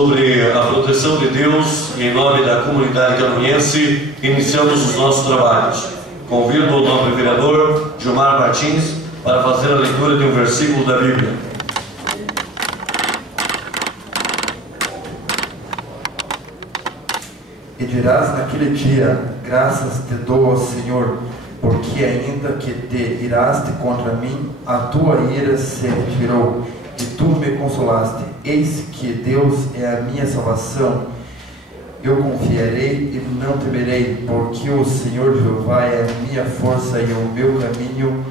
sobre a proteção de Deus e em nome da comunidade canoense, iniciamos os nossos trabalhos. Convido o nobre vereador Gilmar Martins para fazer a leitura de um versículo da Bíblia. E dirás naquele dia: graças te dou, Senhor, porque ainda que te iraste contra mim, a tua ira se retirou, e tu me consolaste. Eis que Deus é a minha salvação. Eu confiarei e não temerei, porque o Senhor Jeová é a minha força e o meu caminho,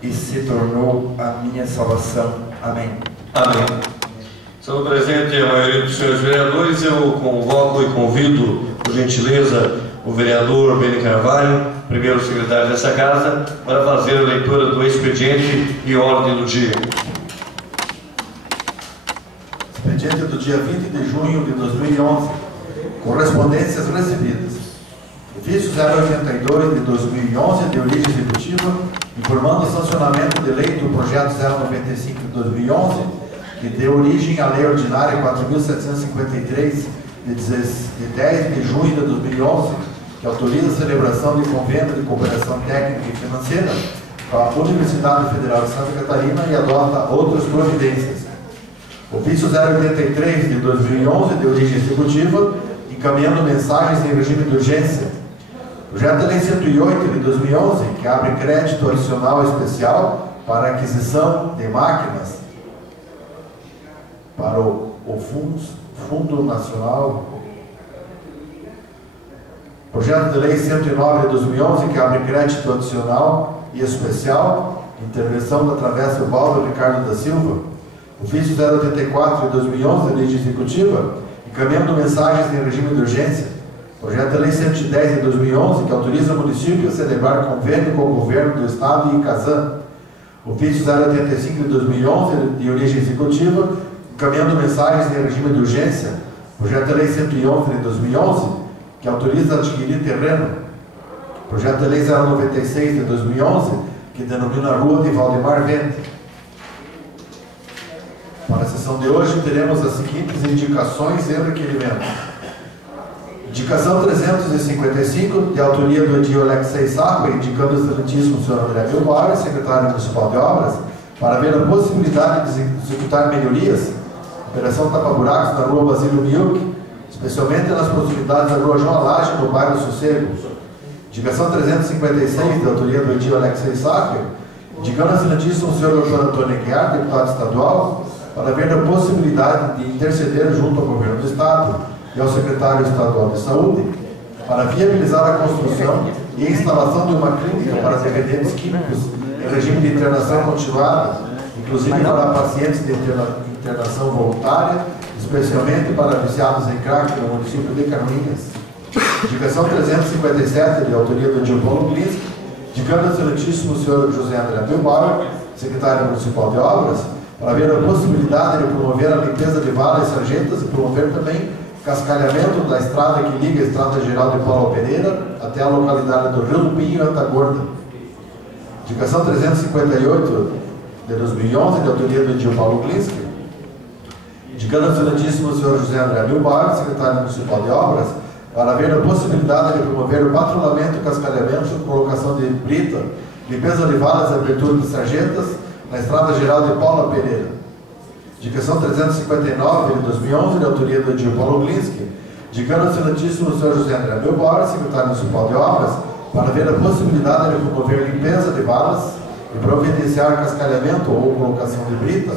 e se tornou a minha salvação. Amém. Amém. Estão presentes a maioria dos senhores vereadores. Eu convoco e convido, por gentileza, o vereador Beni Carvalho, primeiro secretário dessa casa, para fazer a leitura do expediente e ordem do dia. Expediente do dia 20 de junho de 2011. Correspondências recebidas. Ofício 082 de 2011, de origem executiva, informando o sancionamento de lei do projeto 095 de 2011, que deu origem à lei ordinária 4.753, de 10 de junho de 2011, que autoriza a celebração de convênio de cooperação técnica e financeira com a Universidade Federal de Santa Catarina e adota outras providências. Ofício 083 de 2011, de origem executiva, encaminhando mensagens em regime de urgência. Projeto de Lei 108 de 2011, que abre crédito adicional especial para aquisição de máquinas para o Fundo Nacional. Projeto de Lei 109 de 2011, que abre crédito adicional e especial, intervenção da Travessa Ubaldo Ricardo da Silva. Ofício 084 de 2011, de origem executiva, encaminhando mensagens em regime de urgência. Projeto de Lei 110 de 2011, que autoriza o município a celebrar convênio com o governo do Estado e Casan. Ofício 085 de 2011, de origem executiva, encaminhando mensagens em regime de urgência. Projeto de Lei 111 de 2011, que autoriza adquirir terreno. Projeto de Lei 096 de 2011, que denomina a Rua de Valdemar Vente. Para a sessão de hoje, teremos as seguintes indicações e requerimentos. Indicação 355, de autoria do Edir Alexei Sacco, indicando o excelentíssimo senhor André Bilbao, secretário municipal de obras, para ver a possibilidade de executar melhorias, operação tapa-buracos na rua Basílio Miuk, especialmente nas proximidades da rua João Alage, no bairro Sossego. Indicação 356, de autoria do Edir Alexei Sacco, indicando o excelentíssimo senhor Dr. Antônio Guiar, deputado estadual, para ver a possibilidade de interceder junto ao governo do Estado e ao secretário estadual de saúde para viabilizar a construção e a instalação de uma clínica para dependentes químicos em regime de internação continuada, inclusive para pacientes de internação voluntária, especialmente para viciados em crack no município de Canoinhas. Indicação 357, de autoria do Edir Paulo Glinski, indicando o excelentíssimo senhor José André Bilbao, secretário municipal de obras, para ver a possibilidade de promover a limpeza de valas e sarjetas e promover também cascalhamento da estrada que liga a Estrada Geral de Paulo Pereira até a localidade do Rio do Pinho e Antagorda. Indicação 358 de 2011, de autoria do Edir Paulo Glinski, indicando o excelentíssimo senhor José André Bilbao, secretário municipal de obras, para ver a possibilidade de promover o patrulhamento, cascalhamento, colocação de brita, limpeza de valas e abertura de sarjetas na Estrada Geral de Paula Pereira. Indicação 359 de 2011, de autoria do Edir Paulo Glinski, indicando o excelentíssimo senhor José André Bilbao, secretário municipal de obras, para ver a possibilidade de promover limpeza de valas e providenciar cascalhamento ou colocação de brita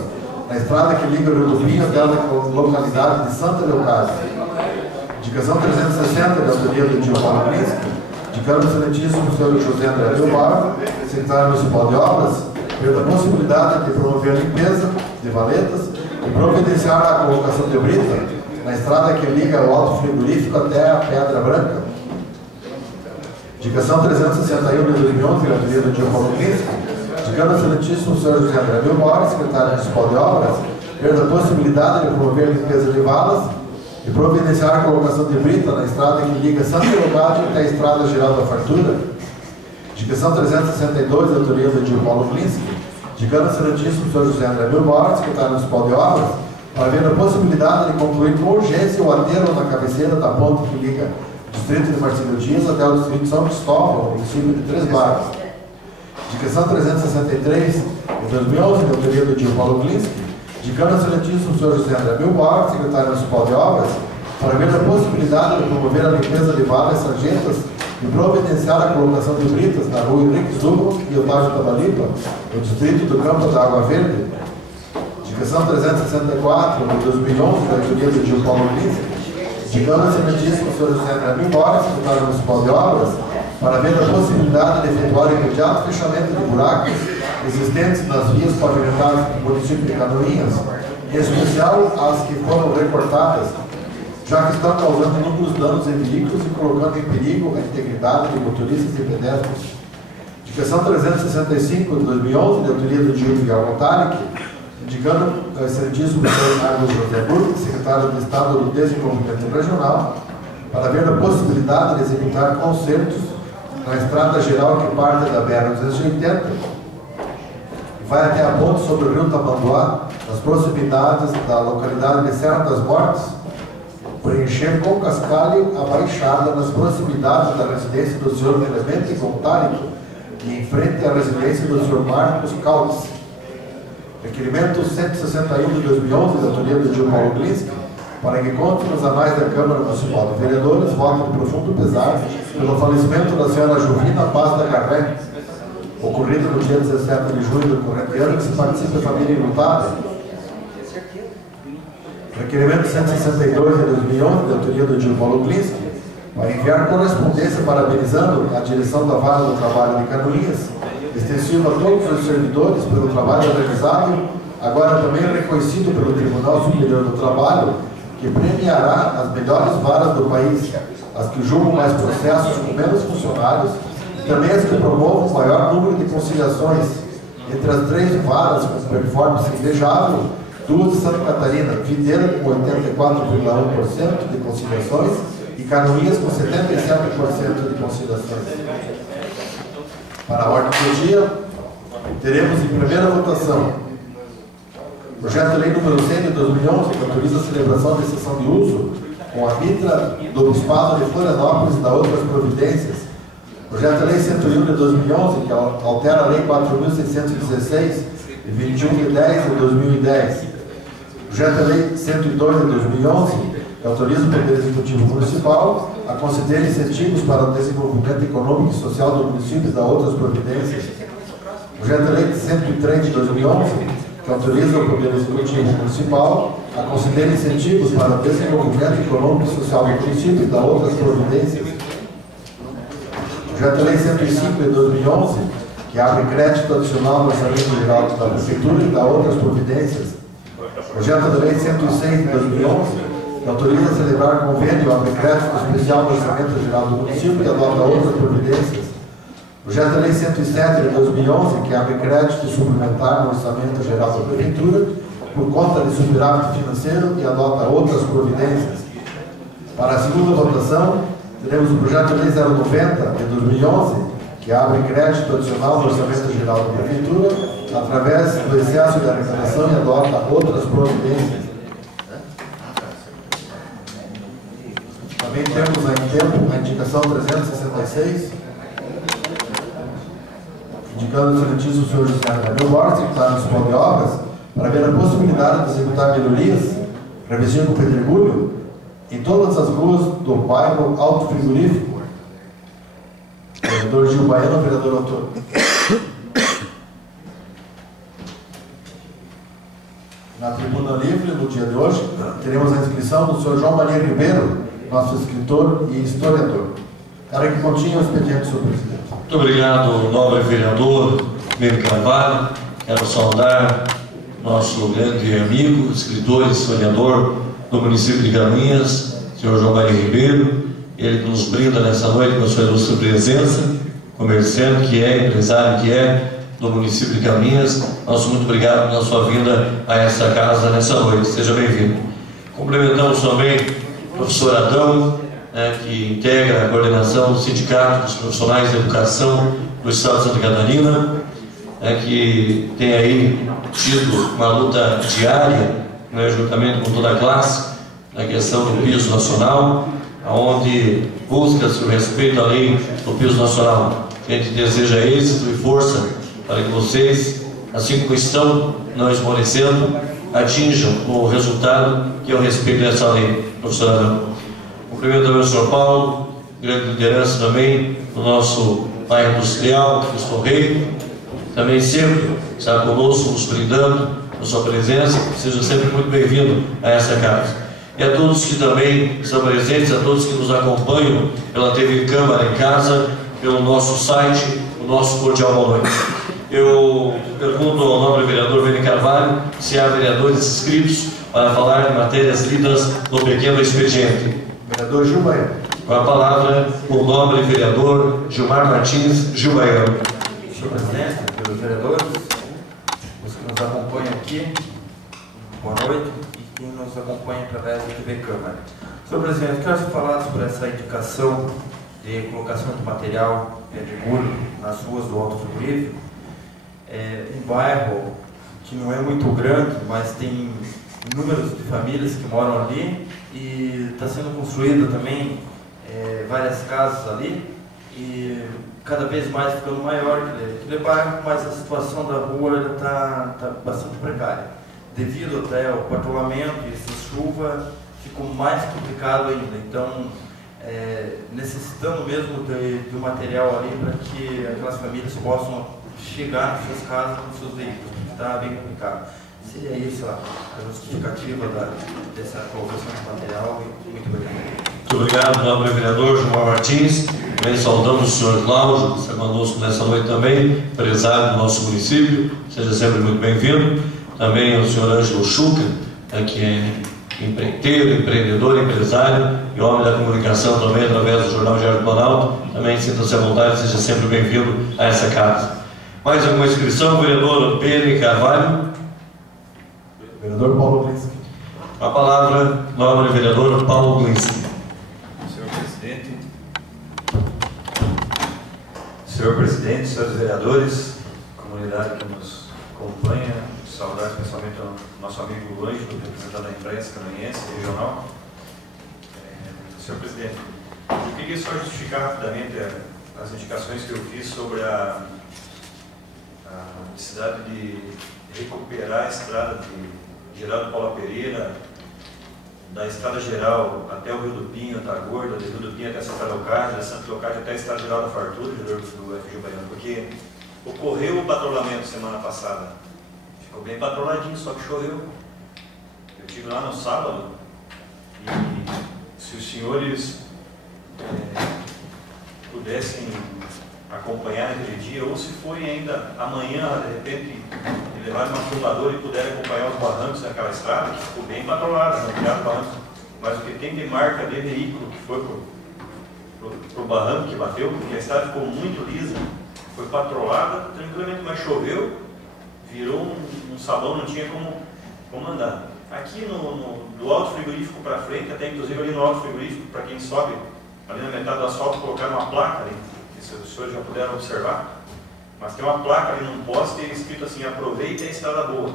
na estrada que liga o Rio do Pinho até a localidade de Santa Leocádia. Indicação 360, de autoria do Edir Paulo Glinski, indicando o excelentíssimo senhor José André Bilbao, secretário municipal de obras, pela possibilidade de promover a limpeza de valetas e providenciar a colocação de brita na estrada que liga o alto frigorífico até a Pedra Branca. Indicação 361 de 2011, de autoria do Edir Paulo Glinski, indicando o excelentíssimo senhor José André Bilbao, secretário municipal de obras, pela possibilidade de promover a limpeza de valas e providenciar a colocação de brita na estrada que liga Santa Leocádia até a Estrada Geral da Fartura. Indicação 362, de autoria do Edir Paulo Glinski, indicando o excelentíssimo senhor José André Bilbao, secretário municipal de obras, para ver a possibilidade de concluir com urgência o aterro na cabeceira da ponte que liga o distrito de Marcílio Dias até o distrito de São Cristóvão, município de Três Barras. Indicação 363 de 2011, de autoria do tio Paulo Glinski, indicando ao excelentíssimo senhor José André Bilbao, secretário municipal de obras, para ver a possibilidade de promover a limpeza de valas sargentas e providenciar a colocação de britas na rua Henrique Zubo e Otávio Tabalipa, no distrito do Campo da Água Verde. Indicação 364 de 2011, da autoria do tio Paulo Glinski, indicando ao excelentíssimo senhor José André Bilbao, secretário municipal de obras, para ver a possibilidade de efetuar o imediato fechamento de buracos existentes nas vias pavimentadas do município de Canoinhas, em especial as que foram recortadas, já que estão causando inúmeros danos em veículos e colocando em perigo a integridade de motoristas e pedestres. Indicação 365 de 2011, de autoria do Gil Miguel Montaric, indicando ao excelentíssimo senhor Carlos José Burgo, secretário de Estado do Desenvolvimento Regional, para ver a possibilidade de executar consertos na estrada geral que parte da BR-280 e vai até a ponte sobre o rio Tamanduá, nas proximidades da localidade de Serra das Mortes, preencher com cascalho a baixada nas proximidades da residência do senhor Clemente Gontárico e em frente à residência do senhor Marcos Caldes. Requerimento 161 de 2011, da autoria do Gil Paulo Glinski, para que conste nos anais da Câmara Municipal de Vereadores, voto de profundo pesar pelo falecimento da senhora Jovina Paz da Garré, ocorrido no dia 17 de junho do corrente ano, que se participa da família enlutada. Requerimento 162 de 2011, da autoria do Gil Paulo Glinski, para enviar correspondência parabenizando a direção da Vara do Trabalho de Canoinhas, extensivo a todos os servidores pelo trabalho realizado, agora também reconhecido pelo Tribunal Superior do Trabalho, que premiará as melhores varas do país, as que julgam mais processos com menos funcionários, e também as que promovam o maior número de conciliações. Entre as 3 varas com performance invejável, 2 de Santa Catarina, Videira com 84,1% de conciliações e Canoinhas com 77% de conciliações. Para a ordem do dia, teremos em primeira votação projeto de lei número 100 de 2011, que autoriza a celebração de sessão de uso com a mitra do Bispado de Florianópolis e da outras providências. Projeto de lei 101 de 2011, que altera a lei 4.616, de 21 de 10 de 2010. Projeto de lei 102 de 2011, que autoriza o Poder Executivo Municipal a conceder incentivos para o desenvolvimento econômico e social do município e da outras providências. Projeto de lei 103 de 2011, que autoriza o Poder Executivo Municipal a conceder incentivos para o desenvolvimento econômico e social do município e da outras providências. Projeto de lei 105 de 2011, que abre crédito adicional no orçamento geral da Prefeitura e da outras providências. Projeto de lei 106 de 2011, que autoriza a celebrar convênio, abre crédito especial no orçamento geral do município e adota outras providências. Projeto de lei 107 de 2011, que abre crédito suplementar no orçamento geral da Prefeitura por conta de superávit financeiro e adota outras providências. Para a segunda votação, teremos o projeto de lei 090 de 2011, que abre crédito adicional no orçamento geral da Prefeitura através do excesso de arrecadação e adota outras providências. Também temos em tempo a indicação 366, indicando o excelentíssimo senhor José André Bilbao, secretário municipal de obras, para ver a possibilidade de executar melhorias, revestindo com pedregulho, em todas as ruas do bairro Alto Frigorífico. Vereador Gil Baiano, vereador autor. Na tribuna livre, no dia de hoje, teremos a inscrição do senhor João Maria Ribeiro, nosso escritor e historiador. Era que continha o expediente, senhor presidente. Muito obrigado, nobre vereador Beni Carvalho. Quero saudar nosso grande amigo, escritor e historiador do município de Canoinhas, senhor João Maria Ribeiro. Ele que nos brinda nessa noite com a sua ilustre presença, comerciante que é, empresário que é, do município de Canoinhas. Nosso muito obrigado pela sua vinda a essa casa nessa noite. Seja bem-vindo. Cumprimentamos também o professor Adão, que integra a coordenação do Sindicato dos Profissionais de Educação do Estado de Santa Catarina, que tem aí tido uma luta diária né, juntamente com toda a classe, na questão do piso nacional, onde busca-se o respeito à lei do piso nacional. A gente deseja êxito e força para que vocês, assim como estão não esmorecendo, atinjam o resultado que é o respeito dessa lei do cidadão. Cumprimento também o senhor Paulo, grande liderança também do nosso bairro industrial, Cristo Rei, também sempre está conosco, nos brindando com sua presença. Seja sempre muito bem-vindo a essa casa. E a todos que também estão presentes, a todos que nos acompanham pela TV Câmara em casa, pelo nosso site, o nosso cordial boa noite. Eu pergunto ao nobre vereador Beni Carvalho se há vereadores inscritos para falar de matérias lidas no pequeno expediente. Vereador Gil Baiano. Com a palavra, o nobre vereador Gilmar Martins Gil Baiano. Senhor presidente, pelos vereadores, os que nos acompanham aqui, boa noite, e quem nos acompanha através da TV Câmara. Senhor presidente, quero falar sobre essa indicação de colocação de material pedregulho nas ruas do Alto Frigorífico. É um bairro que não é muito grande, mas tem números de famílias que moram ali e está sendo construída também várias casas ali e cada vez mais ficando maior aquele bairro, mas a situação da rua está bastante precária. Devido até ao patrulhamento e essa chuva, ficou mais complicado ainda. Então, necessitando mesmo de um material ali para que aquelas famílias possam chegar nas suas casas com seus veículos, está bem complicado. Seria isso a justificativa dessa colocação de material. Muito obrigado. Muito obrigado, nobre vereador Gilmar Martins. Também saudamos o senhor Cláudio, que está conosco nessa noite também, empresário do nosso município. Seja sempre muito bem-vindo. Também o senhor Ângelo Chuca, que é empreiteiro, empreendedor, empresário e homem da comunicação também, através do Jornal Diário do Planalto. Também sinta-se à vontade, seja sempre bem-vindo a essa casa. Mais alguma inscrição? Vereador Beni Carvalho. Vereador Paulo Glinski. A palavra, nobre vereador Paulo Glinski. Senhor presidente, senhores vereadores, comunidade que nos acompanha, saudar especialmente ao nosso amigo Ângelo, representante da imprensa canadense regional. Senhor presidente, eu queria só justificar rapidamente as indicações que eu fiz sobre a necessidade de recuperar a estrada de Geraldo Paula Pereira, da estrada geral até o Rio do Pinho, Targorda, do Rio do Pinho até Santa Leocádia, da Santa Leocádia até a estrada geral da Fartura, do FG Baiano, porque ocorreu o patrulhamento semana passada, ficou bem patrulhadinho, só que choveu. Eu estive lá no sábado e se os senhores pudessem acompanhar naquele dia, ou se forem ainda amanhã, de repente, levarem uma filmadora e puderem acompanhar os barrancos daquela estrada, que ficou bem patrolada, não criaram barrancos. Mas o que tem de marca de veículo que foi pro barranco que bateu, porque a estrada ficou muito lisa, foi patrolada tranquilamente, mas choveu, virou um sabão, não tinha como andar. Aqui do Alto Frigorífico para frente, até inclusive ali no Alto Frigorífico, para quem sobe, ali na metade do asfalto, colocaram uma placa ali, se os senhores já puderam observar, mas tem uma placa ali num poste escrito assim: aproveita a estrada boa.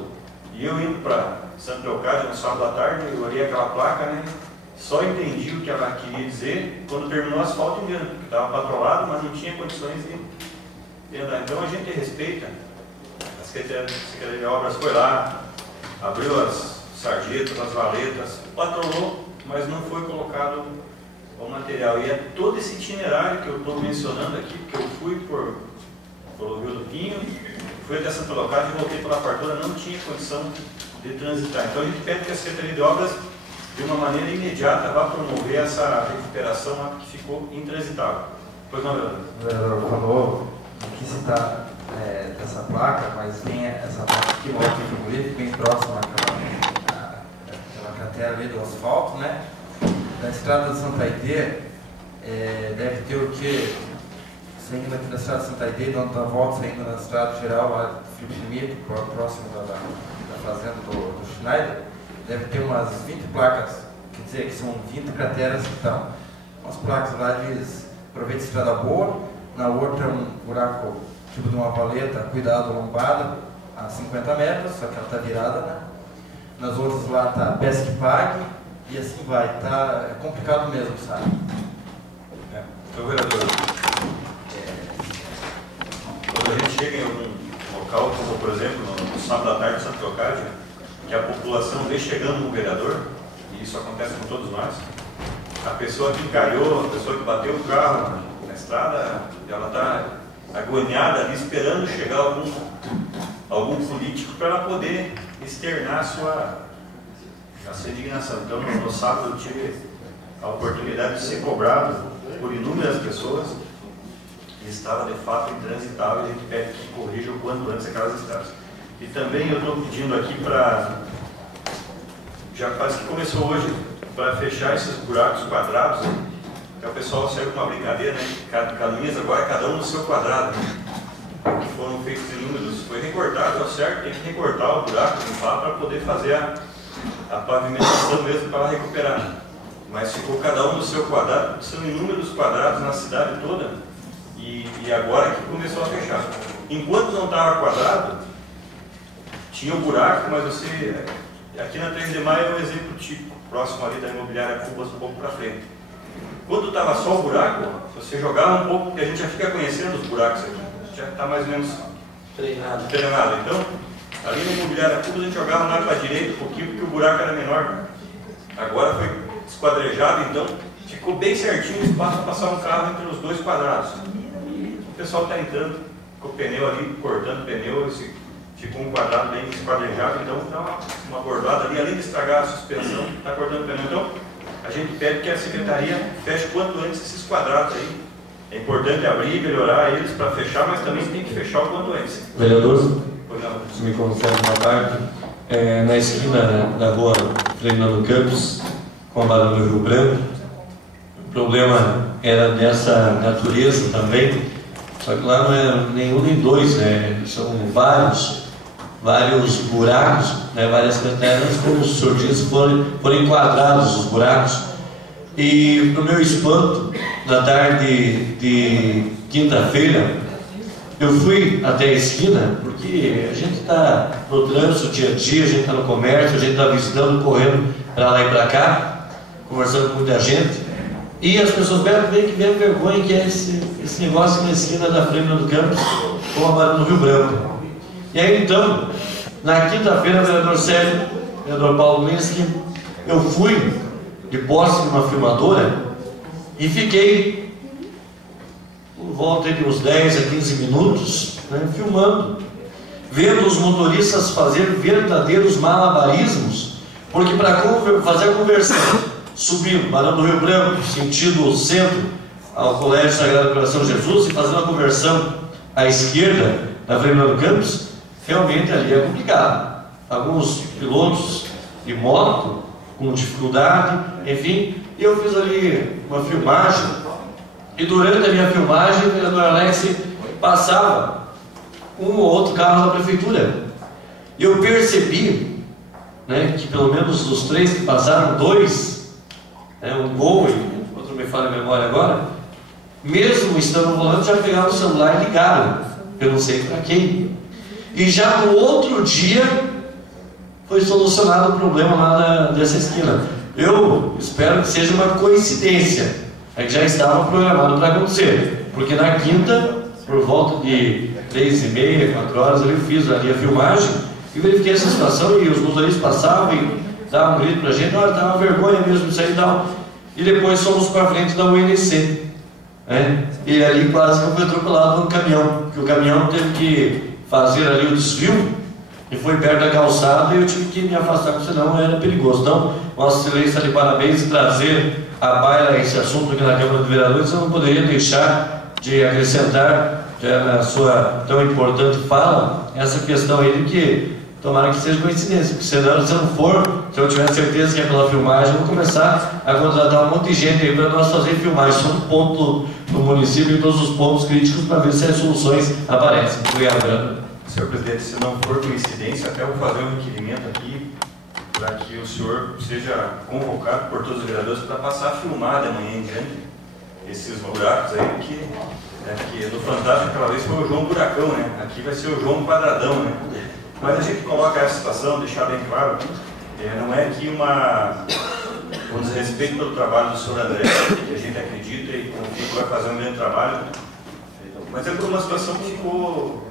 E eu indo para Santa Leocádia no sábado à tarde, eu olhei aquela placa, né? Só entendi o que ela queria dizer quando terminou o asfalto em diante, porque estava patrolado, mas não tinha condições de andar. Então a gente respeita, a Secretaria de Obras foi lá, abriu as sarjetas, as valetas, patrolou, mas não foi colocado o material. E é todo esse itinerário que eu estou mencionando aqui, porque eu fui pelo Rio do Pinho, fui até Santa Leocádia e voltei pela Fartura, não tinha condição de transitar. Então a gente pede que a Secretaria de Obras, de uma maneira imediata, vá promover essa recuperação lá que ficou intransitável. Pois não, vereador? O vereador falou, não quis citar dessa placa, mas tem essa placa aqui no Alto Frigorífico, bem próxima àquela cratera ali do asfalto, né? Da estrada de Santa Aide, deve ter o quê? Saindo aqui da estrada de Santa Aide, dando a volta, saindo na estrada geral, lá de Filipe Schmidt, próximo da fazenda do Schneider, deve ter umas 20 placas, quer dizer, que são 20 crateras que estão. Umas placas lá diz: aproveita a estrada boa, na outra um buraco tipo de uma valeta, cuidado, lombada, a 50 metros, só que ela está virada, né? nas outras lá tá pesca e pague, e assim vai, tá complicado mesmo, sabe? Então, vereador, quando a gente chega em algum local, como por exemplo no sábado à tarde em Santa Leocádia, que a população vê chegando no vereador, e isso acontece com todos nós, a pessoa que encalhou, a pessoa que bateu o carro na estrada, ela está agoniada ali esperando chegar algum político para ela poder externar a sua indignação. Então, no sábado eu tive a oportunidade de ser cobrado por inúmeras pessoas e estava de fato intransitável, e a gente pede que corrija o quanto antes aquelas estradas. E também eu estou pedindo aqui para, já quase que começou hoje, para fechar esses buracos quadrados, que o pessoal saiu com uma brincadeira, né? Caminhas agora cada um no seu quadrado, né? Que foram feitos inúmeros, foi recortado, é certo, tem que recortar o buraco, limpar para poder fazer a pavimentação mesmo para recuperar. Mas ficou cada um no seu quadrado, são inúmeros quadrados na cidade toda, e agora que começou a fechar. Enquanto não estava quadrado, tinha um buraco, mas você, aqui na 3 de maio é um exemplo típico, próximo ali da imobiliária Cubas, um pouco para frente. Quando estava só o buraco, você jogava um pouco, porque a gente já fica conhecendo os buracos aqui, já está mais ou menos treinado. Então, ali na imobiliária Cubas a gente jogava mais para a direita um pouquinho, porque o buraco era menor. Agora foi esquadrejado, então ficou bem certinho o espaço para passar um carro entre os dois quadrados. O pessoal está entrando com o pneu ali, cortando o pneu, ficou um quadrado bem esquadrejado, então está uma bordada ali, além de estragar a suspensão, está cortando o pneu. Então, a gente pede que a secretaria feche quanto antes esses quadrados aí. É importante abrir, melhorar eles para fechar, mas também tem que fechar o quanto antes. Vereador, se me concede uma parte, na esquina da rua Fernando Campos, com a Barão do Rio Branco, o problema era dessa natureza também, só que lá não é nenhum nem dois, são vários buracos, várias crateras, como o senhor disse, foram enquadrados os buracos. E, no meu espanto, na tarde de quinta-feira, eu fui até a esquina, porque a gente está no trânsito dia a dia, a gente está no comércio, a gente está visitando, correndo para lá e para cá, conversando com muita gente, e as pessoas veem que vem vergonha que é esse negócio na esquina da Fernando Campos com a Barão do Rio Branco. E aí então, na quinta-feira, o vereador Sérgio, o vereador Paulo Linsky, eu fui de posse de uma filmadora e fiquei por volta de uns 10 a 15 minutos filmando, vendo os motoristas fazer verdadeiros malabarismos, porque para fazer a conversão, subindo Barão do Rio Branco, sentido centro, ao Colégio Sagrado Coração de Jesus, e fazendo a conversão à esquerda da Fernando Campos, realmente ali é complicado. Alguns pilotos de moto com dificuldade, enfim, e eu fiz ali uma filmagem, e durante a minha filmagem o vereador Alex passava um ou outro carro da prefeitura, e eu percebi que pelo menos dos 3 que passaram, 2, um Gol e outro me falha a memória agora, mesmo estando volante, já pegaram o celular e ligaram, eu não sei para quem. E já no outro dia foi solucionado o problema lá dessa esquina. Eu espero que seja uma coincidência, que já estava programado para acontecer, porque na quinta, por volta de 3h30, 4 horas, eu fiz ali a filmagem e verifiquei essa situação, e os motoristas passavam e davam um grito para a gente, olha, estava vergonha mesmo isso aí e tal. E depois fomos para frente da UNC, e ali quase que eu fui atropelado por um caminhão, que o caminhão teve que fazer ali o desvio e foi perto da calçada, e eu tive que me afastar, porque senão era perigoso. Então, Vossa Excelência está de parabéns em trazer à baila esse assunto aqui na Câmara de Vereadores. Eu não poderia deixar de acrescentar na sua tão importante fala essa questão aí de que tomara que seja coincidência, porque senão, se não for, se eu tiver certeza que é pela filmagem, eu vou começar a contratar um monte de gente aí para nós fazer filmagem só um ponto do município, em todos os pontos críticos, para ver se as soluções aparecem. Obrigado, vereador. Senhor presidente, se não for coincidência, até vou fazer um requerimento aqui para que o senhor seja convocado por todos os vereadores para passar a filmar de manhã em diante esses buracos aí, que no Fantástico aquela vez foi o João Buracão, aqui vai ser o João Quadradão, Mas a gente coloca essa situação, deixar bem claro, Não é que vamos dizer, respeito pelo trabalho do senhor André, que a gente acredita e confia que vai fazer um grande trabalho, mas é por uma situação que ficou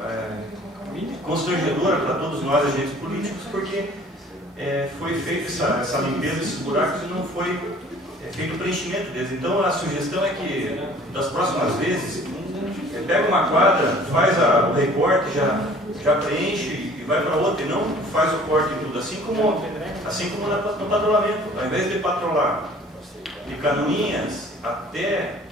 constrangedora para todos nós, agentes políticos, porque foi feita essa limpeza desses buracos e não foi feito o preenchimento deles. Então a sugestão é que, das próximas vezes, pega uma quadra, faz o recorte, já preenche e vai para outra, e não faz o corte em tudo, assim como no patrulhamento. Ao invés de patrolar de Canoinhas até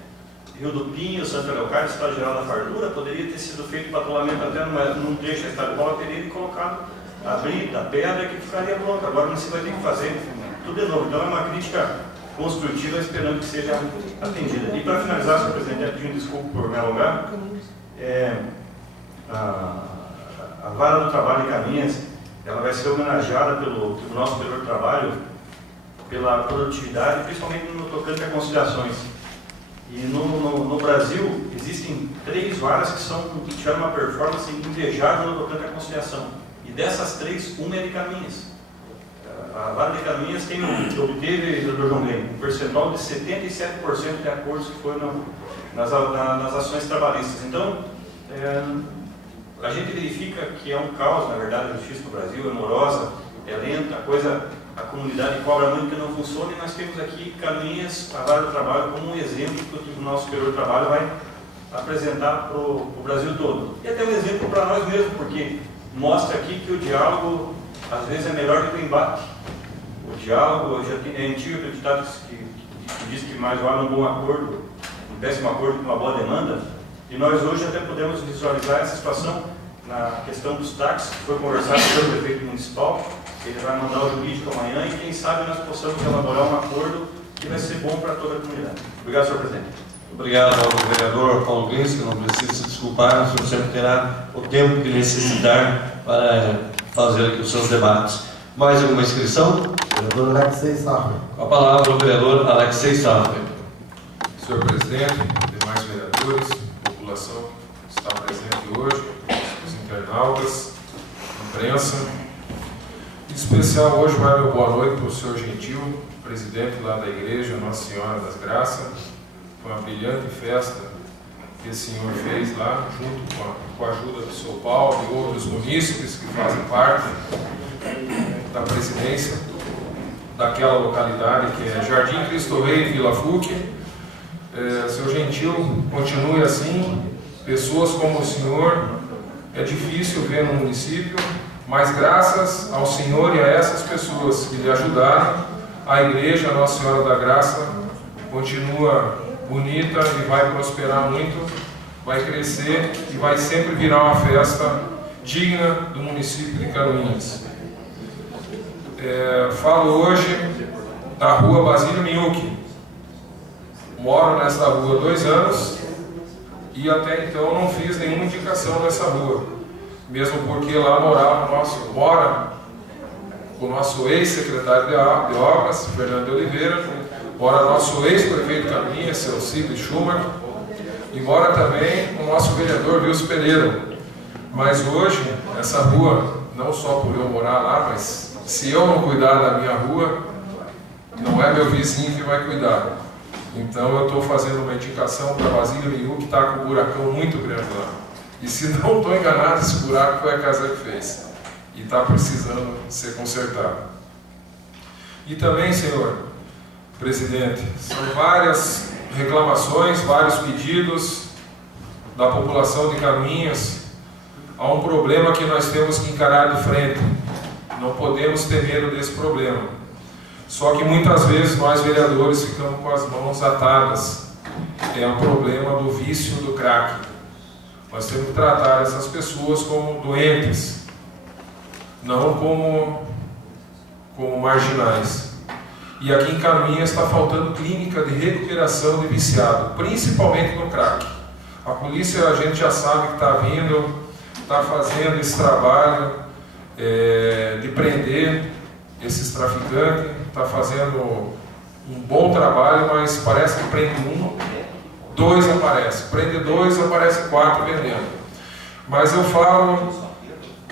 Rio do Pinho, Santa Leocádia, Estado Geral da Fartura, poderia ter sido feito patrulhamento até num trecho da Estado de Paula, teria colocado a brita, a pedra, que ficaria pronta. Agora você vai ter que fazer tudo de novo. Então é uma crítica construtiva, esperando que seja atendida. E para finalizar, senhor presidente, pedindo desculpa por me alongar, a Vara do Trabalho de Caminhas, ela vai ser homenageada pelo Tribunal Superior do Trabalho pela produtividade, principalmente no tocante a conciliações. E no Brasil existem 3 varas que tiveram uma performance invejável no tocante à conciliação. E dessas 3, uma é de Caminhas. A Vara de Caminhas obteve, vereador João Leme, um percentual de 77% de acordos que foram nas ações trabalhistas. Então, a gente verifica que é um caos, na verdade, a justiça no Brasil, é morosa, é lenta, a comunidade cobra muito que não funciona, e nós temos aqui Caminhas, a Vara do Trabalho, como um exemplo que o Tribunal Superior do Trabalho vai apresentar para o Brasil todo. E até um exemplo para nós mesmos, porque mostra aqui que o diálogo, às vezes, é melhor do que o embate. O diálogo, é antigo acreditado que diz que mais vale um bom acordo, um péssimo acordo que uma boa demanda, e nós hoje até podemos visualizar essa situação na questão dos táxis, que foi conversado pelo prefeito municipal. Ele vai mandar o jurídico amanhã e quem sabe nós possamos elaborar um acordo que vai ser bom para toda a comunidade. Obrigado, senhor presidente. Obrigado ao vereador Paulo Glins, que não precisa se desculpar, o senhor sempre terá o tempo que necessitar para fazer aqui os seus debates. Mais alguma inscrição? Vereador Alexei Sarro. Com a palavra o vereador Alexei Sarro. Senhor presidente, demais vereadores, população que está presente hoje, os internautas, imprensa. Em especial, hoje vai meu boa noite para o senhor Gentil, presidente lá da igreja Nossa Senhora das Graças. Foi uma brilhante festa que o senhor fez lá, junto com a ajuda do São Paulo e outros munícipes que fazem parte da presidência daquela localidade que é Jardim Cristo Rei, Vila Fuque. Senhor Gentil, continue assim. Pessoas como o senhor é difícil ver no município, mas graças ao senhor e a essas pessoas que lhe ajudaram, a igreja Nossa Senhora da Graça continua bonita e vai prosperar muito, vai crescer e vai sempre virar uma festa digna do município de Canoinhas. Falo hoje da rua Basílio Minhuque. Moro nessa rua há 2 anos e até então não fiz nenhuma indicação nessa rua, mesmo porque lá mora o nosso ex-secretário de obras, Fernando de Oliveira, mora nosso ex-prefeito de Caminhas, seu Cid Schumacher, e mora também o nosso vereador Wilson Pereira. Mas hoje, essa rua, não só por eu morar lá, mas se eu não cuidar da minha rua, não é meu vizinho que vai cuidar. Então eu estou fazendo uma indicação para Basílio Minhuque, que está com um buracão muito grande lá. E se não estou enganado, esse buraco foi a casa que fez. E está precisando ser consertado. E também, senhor presidente, são várias reclamações, vários pedidos da população de Caminhas. Há um problema que nós temos que encarar de frente. Não podemos ter medo desse problema. Só que muitas vezes nós vereadores ficamos com as mãos atadas. É um problema do vício do crack. Nós temos que tratar essas pessoas como doentes, não como marginais. E aqui em Caminhas está faltando clínica de recuperação de viciado, principalmente no crack. A polícia, a gente já sabe que está vindo, está fazendo esse trabalho de prender esses traficantes, está fazendo um bom trabalho, mas parece que prende 1, 2 aparece, prende 2, aparece 4 vendendo. Mas eu falo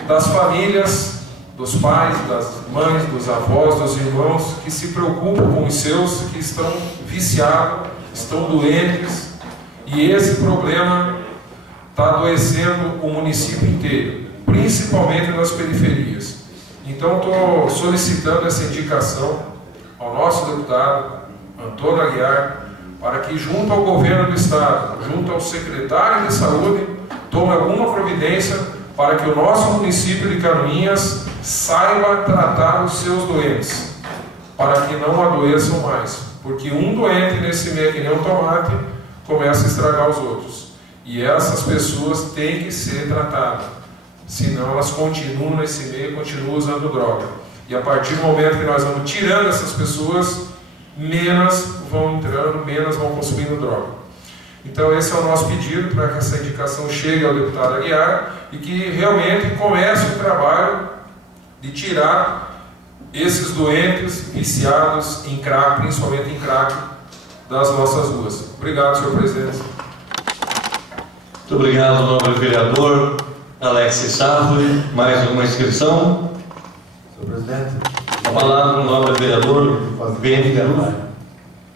das famílias dos pais, das mães, dos avós, dos irmãos que se preocupam com os seus que estão viciados, estão doentes, e esse problema está adoecendo o município inteiro, principalmente nas periferias. Então estou solicitando essa indicação ao nosso deputado Antônio Aguiar, para que junto ao governo do estado, junto ao secretário de saúde, tome alguma providência para que o nosso município de Canoinhas saiba tratar os seus doentes, para que não adoeçam mais, porque um doente nesse meio, que nem um tomate, começa a estragar os outros, e essas pessoas têm que ser tratadas, senão elas continuam nesse meio, continuam usando droga, e a partir do momento que nós vamos tirando essas pessoas, menos vão entrando, menos vão consumindo droga. Então esse é o nosso pedido, para que essa indicação chegue ao deputado Aguiar e que realmente comece o trabalho de tirar esses doentes viciados em crack, principalmente em crack, das nossas ruas. Obrigado, senhor presidente. Muito obrigado, nobre vereador Alex Safuri. Mais alguma inscrição? Senhor presidente. A palavra o nobre vereador Beni Carvalho.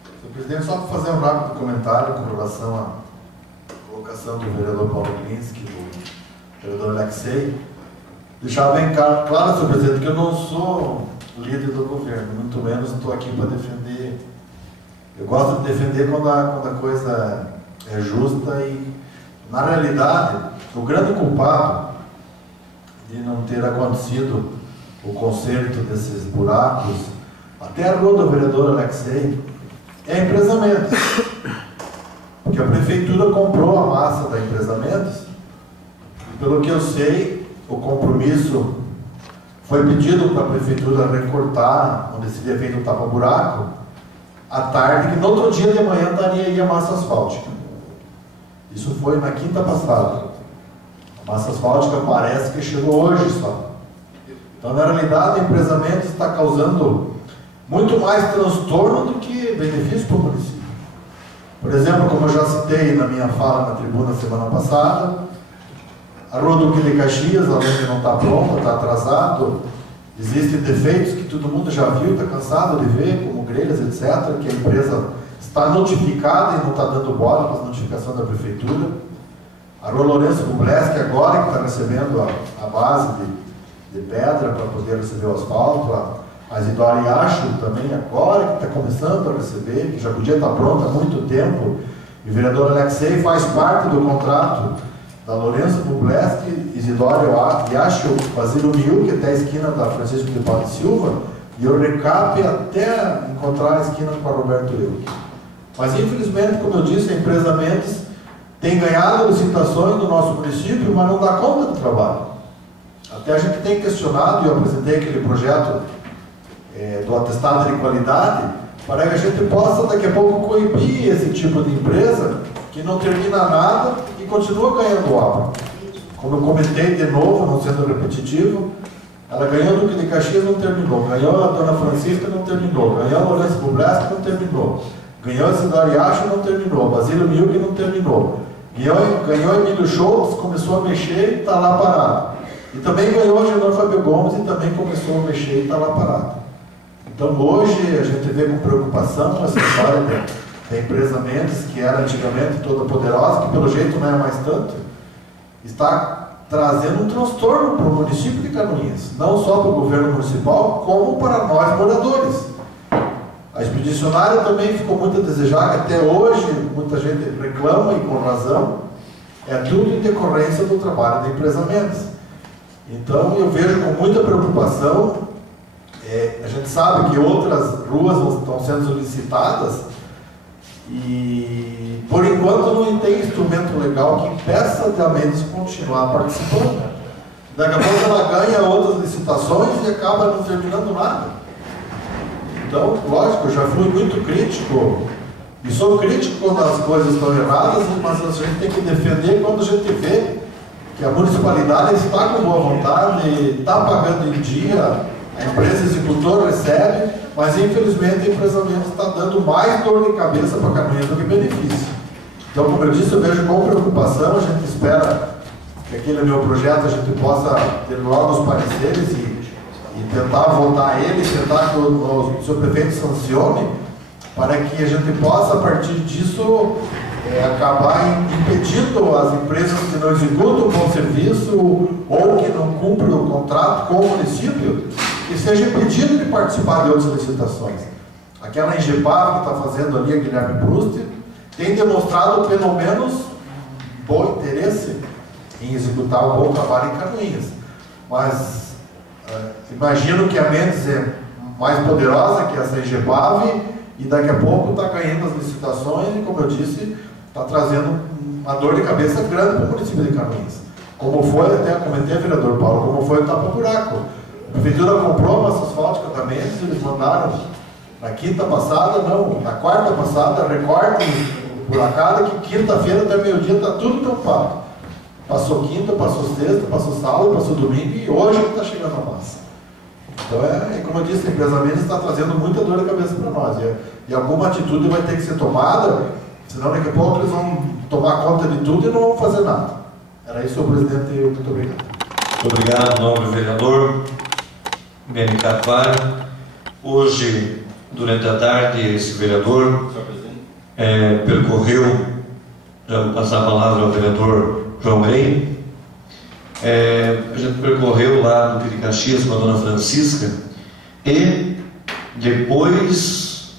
Senhor presidente, só para fazer um rápido comentário com relação à colocação do vereador Paulo Glinski, do vereador Alexei. Deixar bem claro, senhor presidente, que eu não sou líder do governo, muito menos estou aqui para defender. Eu gosto de defender quando a coisa é justa e, na realidade, o grande culpado de não ter acontecido o conserto desses buracos, até a rua do vereador Alexei, é a Empresa Mendes. Porque a prefeitura comprou a massa da Empresa Mendes, e pelo que eu sei, o compromisso foi pedido para a prefeitura recortar onde seria feito o tapa-buraco, à tarde, que no outro dia de manhã estaria aí a massa asfáltica. Isso foi na quinta passada. A massa asfáltica parece que chegou hoje só. Então, na realidade, a Empresa Mendes está causando muito mais transtorno do que benefício para o município. Por exemplo, como eu já citei na minha fala na tribuna semana passada, a Rua Duque de Caxias, além de não estar pronta, está atrasado, existem defeitos que todo mundo já viu, está cansado de ver, como grelhas, etc., que a empresa está notificada e não está dando bola para as notificações da prefeitura. A Rua Lourenço Bubleski, agora que está recebendo a base de pedra para poder receber o asfalto, a Isidoro Iacho também agora que está começando a receber, que já podia estar pronta há muito tempo, e o vereador Alexei faz parte do contrato da Lourenço Bubleski, Isidoro Iacho, Basílio Miuk, até a esquina da Francisco de Paula Silva, e o recap até encontrar a esquina com a Roberto Euque. Mas infelizmente, como eu disse, a Empresa Mendes tem ganhado licitações no nosso município, mas não dá conta do trabalho. Até a gente tem questionado, e eu apresentei aquele projeto do atestado de qualidade, para que a gente possa daqui a pouco coibir esse tipo de empresa que não termina nada e continua ganhando obra. Como eu comentei de novo, não sendo repetitivo, ela ganhou do Duque de Caxias, não terminou, ganhou a Dona Francisca, não terminou, ganhou a Lourenço Bubleski, não terminou, ganhou a Cidade Iacho, não terminou, Basílio Miuk, não terminou, ganhou Emílio Schultz, começou a mexer e está lá parado. E também ganhou a Genor Fábio Gomes e também começou a mexer e está lá parado. Então hoje a gente vê com preocupação essa história da Empresa Mendes, que era antigamente toda poderosa, que pelo jeito não é mais tanto, está trazendo um transtorno para o município de Canoinhas, não só para o governo municipal, como para nós moradores. A expedicionária também ficou muito a desejar, que até hoje muita gente reclama, e com razão, é tudo em decorrência do trabalho da Empresa Mendes. Então eu vejo com muita preocupação. A gente sabe que outras ruas estão sendo solicitadas e, por enquanto, não tem instrumento legal que impeça a Mendes continuar participando. Daqui a pouco ela ganha outras licitações e acaba não terminando nada. Então, lógico, eu já fui muito crítico, e sou crítico quando as coisas estão erradas, mas a gente tem que defender quando a gente vê que a municipalidade está com boa vontade, está pagando em dia, a empresa executora recebe, mas infelizmente a Empresa Mendes está dando mais dor de cabeça para a Canoinhas do que benefício. Então, como eu disse, eu vejo com preocupação, a gente espera que aquele meu projeto a gente possa ter logo os pareceres e e tentar votar ele, tentar que o seu prefeito sancione, para que a gente possa, a partir disso, acabar impedindo as empresas que não executam o bom serviço ou que não cumprem o contrato com o município, que seja impedido de participar de outras licitações. Aquela Engepar que está fazendo ali, a Guilherme Proust, tem demonstrado pelo menos bom interesse em executar um bom trabalho em Canoinhas. Mas imagino que a Mendes é mais poderosa que essa Engepar e daqui a pouco está ganhando as licitações e, como eu disse, está trazendo uma dor de cabeça grande para o município de Canoinhas. Como foi, até comentei, vereador Paulo, como foi o tapa-buraco. A prefeitura comprou a massa asfáltica da Mendes, eles mandaram na quinta passada, não, na quarta passada, recorte buracada, que quinta-feira até meio-dia está tudo tampado. Passou quinta, passou sexta, passou sábado, passou domingo e hoje que está chegando a massa. Então, como eu disse, a empresa Mendes está trazendo muita dor de cabeça para nós. E alguma atitude vai ter que ser tomada, senão daqui a pouco eles vão tomar conta de tudo e não vão fazer nada. Era isso, presidente. Muito obrigado. Muito obrigado, nobre vereador Beni Carvalho. Hoje, durante a tarde, esse vereador percorreu, já vou passar a palavra ao vereador João Grey, a gente percorreu lá no Piri Caxias com a dona Francisca e depois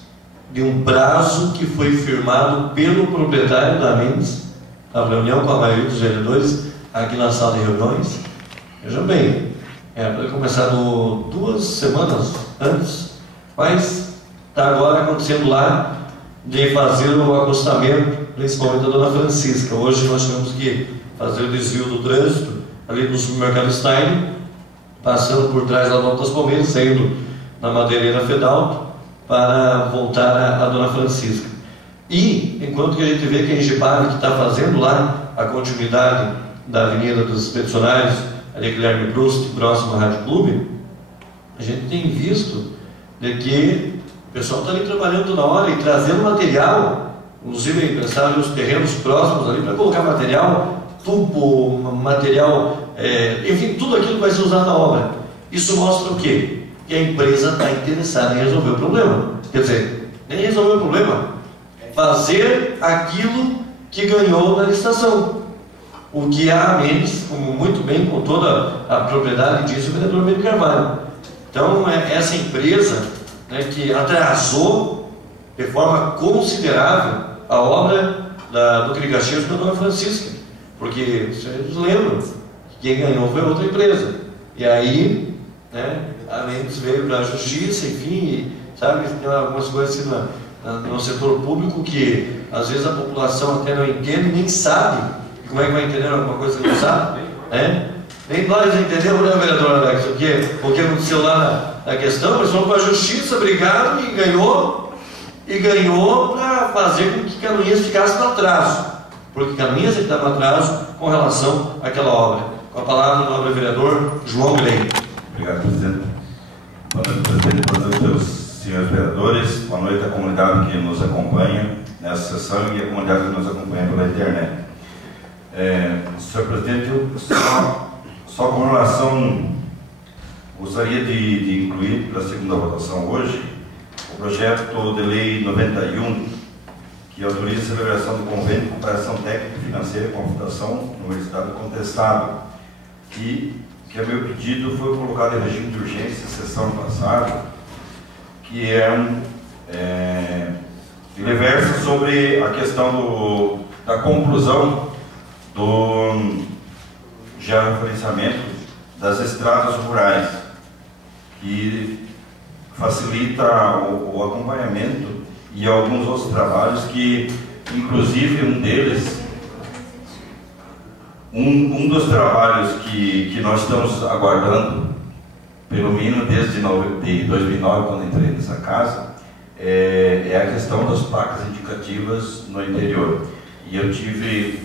de um prazo que foi firmado pelo proprietário da Mendes, na reunião com a maioria dos vereadores aqui na sala de reuniões, veja bem, para começar 2 semanas antes, mas está agora acontecendo lá de fazer o acostamento, principalmente da dona Francisca. Hoje nós tivemos que fazer o desvio do trânsito ali no supermercado Stein, passando por trás da Nova das Palmeiras, saindo na Madeireira Fedalto, para voltar a dona Francisca. E, enquanto que a gente vê que a Engepar, que está fazendo lá a continuidade da Avenida dos Expedicionários, ali Guilherme Proust, próximo à Rádio Clube, a gente tem visto de que o pessoal está ali trabalhando na hora e trazendo material, inclusive emprestaram os terrenos próximos ali para colocar material, tubo, material, enfim, tudo aquilo que vai ser usado na obra. Isso mostra o quê? Que a empresa está interessada em resolver o problema. Quer dizer, nem resolver o problema, fazer aquilo que ganhou na licitação. O que a Mendes, como muito bem, com toda a propriedade, disse o vereador Beni Carvalho. Então, essa empresa, né, que atrasou de forma considerável a obra do Piri Caxias com a dona Francisca, porque vocês lembram que quem ganhou foi outra empresa. E aí, né, a Mendes veio para a justiça, enfim, sabe, tem algumas coisas assim no setor público que às vezes a população até não entende, nem sabe. E como é que vai entender alguma coisa que não sabe? Nem nós entendemos, né, vereador Alex, o que aconteceu lá na questão. Eles foram para a justiça, brigaram e ganhou para fazer com que Canoinhas ficasse no atraso, porque Canoinhas é que está no atraso com relação àquela obra. Com a palavra o nobre vereador João Grey. Obrigado, presidente. Boa noite, presidente, boa noite aos senhores vereadores, boa noite à comunidade que nos acompanha nessa sessão e a comunidade que nos acompanha pela internet. Senhor presidente, eu só com relação, gostaria de incluir para a segunda votação hoje o projeto de lei 91, que autoriza a celebração do convênio de cooperação técnica e financeira com a Fundação Universidade do e que o meu pedido foi colocado em regime de urgência sessão passada, que ele versa sobre a questão da conclusão do georreferenciamento das estradas rurais, que facilita o acompanhamento e alguns outros trabalhos que, inclusive, um dos trabalhos que nós estamos aguardando, pelo menos desde 2009, quando entrei nessa casa, é a questão das placas indicativas no interior. E eu tive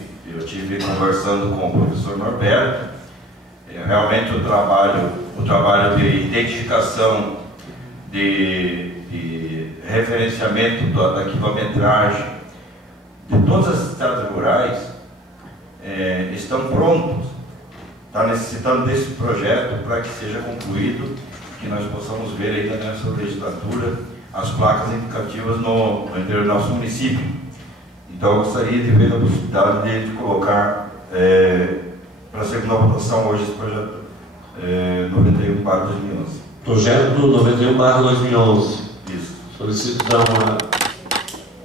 conversando com o professor Norberto, realmente o trabalho de identificação, de referenciamento da quilometragem de todas as estradas rurais estão prontos. Está necessitando desse projeto para que seja concluído, que nós possamos ver ainda nessa legislatura as placas indicativas no interior do nosso município. Então eu gostaria de ver a possibilidade de colocar para a segunda votação hoje esse projeto 91/2011. Projeto 91/2011. Isso. Solicito então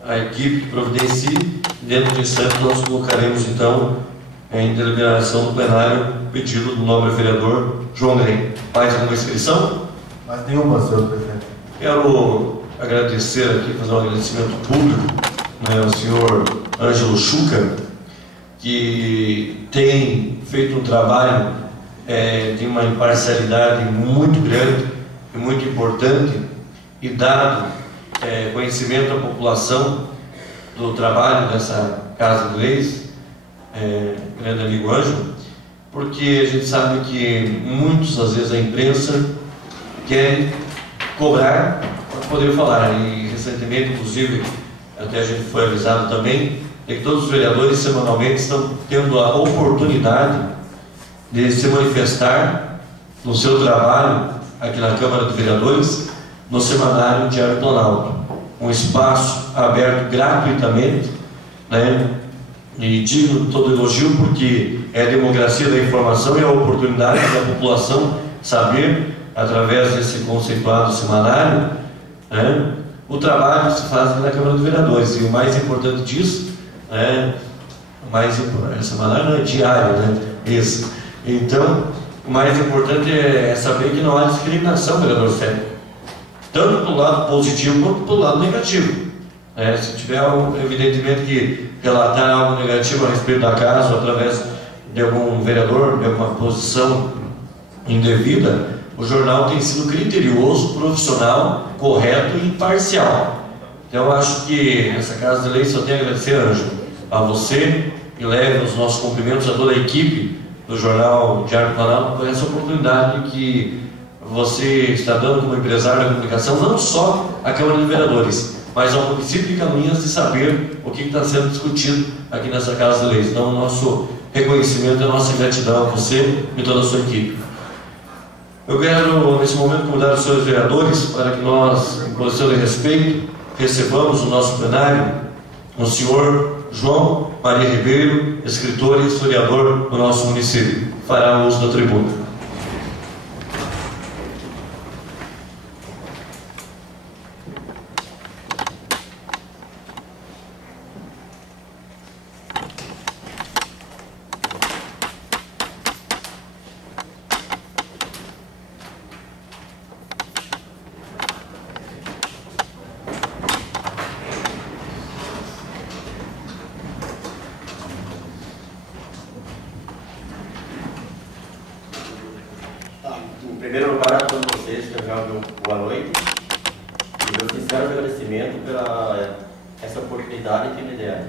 a equipe que providencie. Dentro do instante nós colocaremos então em deliberação do plenário o pedido do nobre vereador João Grem. Mais alguma inscrição? Mais nenhuma, senhor presidente. Quero agradecer aqui, fazer um agradecimento público, né, ao senhor Ângelo Chuca, que tem feito um trabalho de uma imparcialidade muito grande e muito importante e dado conhecimento à população do trabalho dessa Casa de Leis, grande amigo Ângelo, porque a gente sabe que muitos, às vezes, a imprensa querem cobrar para poder falar, e recentemente, inclusive, até a gente foi avisado também, é que todos os vereadores semanalmente estão tendo a oportunidade de se manifestar no seu trabalho aqui na Câmara de Vereadores, no semanário Diário Planalto, um espaço aberto gratuitamente, né, e digno de todo elogio, porque é a democracia da informação e a oportunidade da população saber, através desse conceituado semanário, né, o trabalho que se faz aqui na Câmara de Vereadores. E o mais importante disso, semanário não é diário, né? Isso. Então, o mais importante é saber que não há discriminação, vereador Sérgio, tanto para o lado positivo quanto para o lado negativo. Se tiver, evidentemente, que relatar algo negativo a respeito da casa, ou através de algum vereador, de alguma posição indevida, o jornal tem sido criterioso, profissional, correto e imparcial. Então, eu acho que essa Casa de Leis só tem a agradecer, Ângelo, a você, e leve os nossos cumprimentos a toda a equipe do jornal Diário Planalto por essa oportunidade que você está dando como empresário da comunicação, não só à Câmara de Vereadores, mas ao município de Canoinhas, de saber o que está sendo discutido aqui nessa Casa de Leis. Então, o nosso reconhecimento e a nossa gratidão a você e toda a sua equipe. Eu quero, nesse momento, convidar os senhores vereadores para que nós, em posição de respeito, recebamos no nosso plenário o senhor João Maria Ribeiro, escritor e historiador do nosso município. Fará uso da tribuna. Em primeiro lugar, a todos vocês que já ouviram boa noite e meu sincero agradecimento pela essa oportunidade que me deram,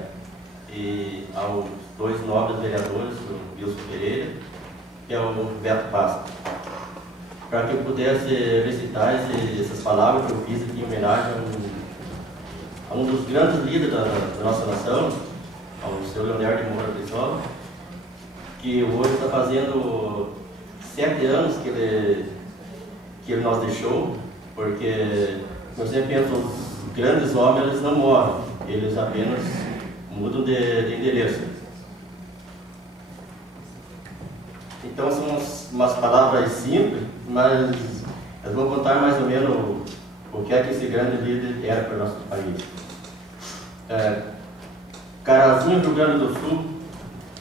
e aos dois nobres vereadores, o Wilson Pereira e o Beto Pasta, para que eu pudesse recitar essas palavras que eu fiz aqui em homenagem a um dos grandes líderes da nossa nação, ao seu Leonel de Moura Brizola, que hoje está fazendo 7 anos que ele nos deixou, porque eu sempre penso, os grandes homens eles não morrem, eles apenas mudam de endereço. Então são umas palavras simples, mas eu vou contar mais ou menos o que é que esse grande líder era para o nosso país. Carazinho, Rio Grande do Sul,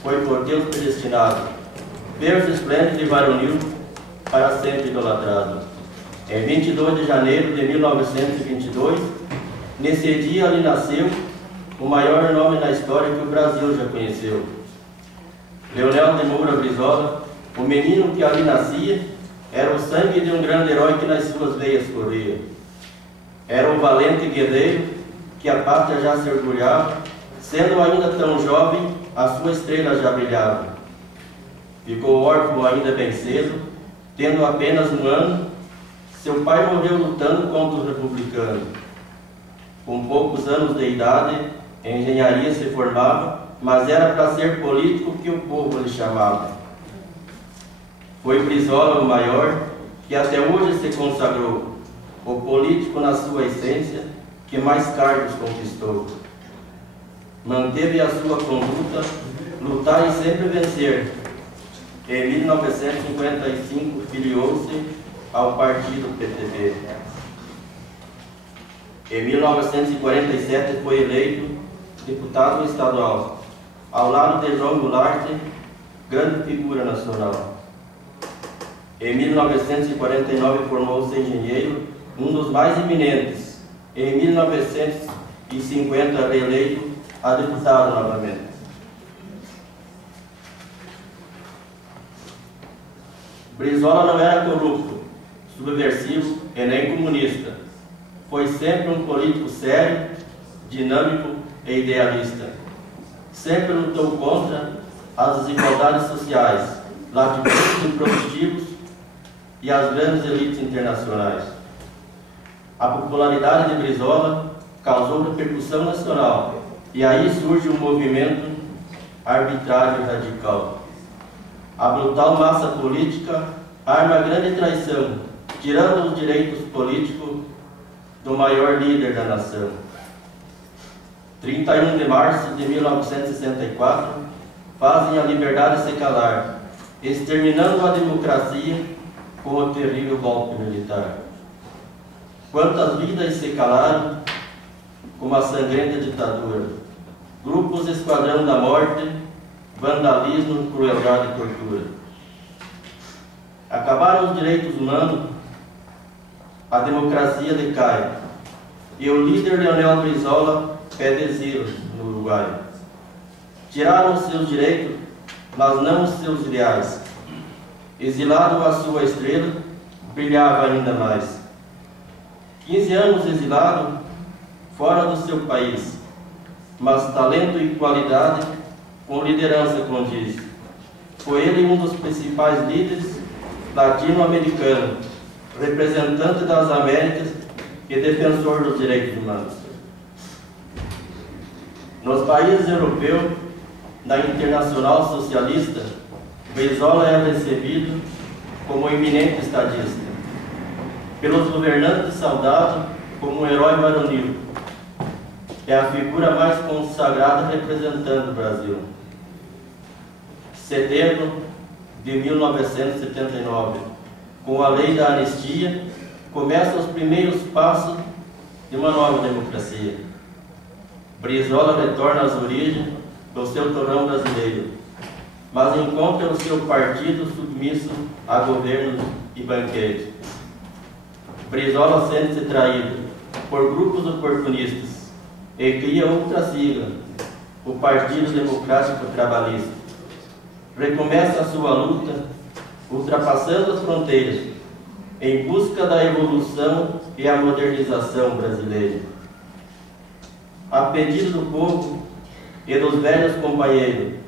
foi por Deus predestinado, berço esplêndido e varonil, para sempre idolatrado. Em 22 de janeiro de 1922, nesse dia ali nasceu o maior nome na história que o Brasil já conheceu. Leonel de Moura Brizola, o menino que ali nascia, era o sangue de um grande herói que nas suas veias corria. Era um valente guerreiro que a pátria já se orgulhava, sendo ainda tão jovem, a sua estrela já brilhava. Ficou órfão ainda bem cedo, tendo apenas 1 ano, seu pai morreu lutando contra os republicanos. Com poucos anos de idade, em engenharia se formava, mas era para ser político que o povo lhe chamava. Foi Brizola o maior, que até hoje se consagrou, o político na sua essência, que mais cargos conquistou. Manteve a sua conduta, lutar e sempre vencer. Em 1955, filiou-se ao partido PTB. Em 1947, foi eleito deputado estadual, ao lado de João Goulart, grande figura nacional. Em 1949, formou-se engenheiro, um dos mais eminentes. Em 1950, reeleito a deputado novamente. Brizola não era corrupto, subversivo e nem comunista. Foi sempre um político sério, dinâmico e idealista. Sempre lutou contra as desigualdades sociais, latifúndios improdutivos e as grandes elites internacionais. A popularidade de Brizola causou repercussão nacional e aí surge um movimento arbitrário e radical. A brutal massa política arma a grande traição, tirando os direitos políticos do maior líder da nação. 31 de março de 1964, fazem a liberdade se calar, exterminando a democracia com o terrível golpe militar. Quantas vidas se calaram com a sangrenta ditadura, grupos esquadrão da morte, vandalismo, crueldade e tortura. Acabaram os direitos humanos, a democracia decai, e o líder Leonel Brizola pede exílio no Uruguai. Tiraram os seus direitos, mas não os seus ideais. Exilado, a sua estrela brilhava ainda mais. 15 anos exilado, fora do seu país, mas talento e qualidade com liderança condiz. Foi ele um dos principais líderes latino-americanos, representante das Américas e defensor dos direitos humanos. Nos países europeus, na Internacional Socialista, Brizola é recebido como eminente estadista. Pelos governantes saudado como um herói varonil. É a figura mais consagrada representando o Brasil. Setembro de 1979, com a lei da anistia, começam os primeiros passos de uma nova democracia. Brizola retorna às origens do seu torrão brasileiro, mas encontra o seu partido submisso a governos e banqueiros. Brizola sente-se traído por grupos oportunistas e cria outra sigla, o Partido Democrático Trabalhista. Recomeça a sua luta, ultrapassando as fronteiras, em busca da evolução e a modernização brasileira. A pedido do povo e dos velhos companheiros,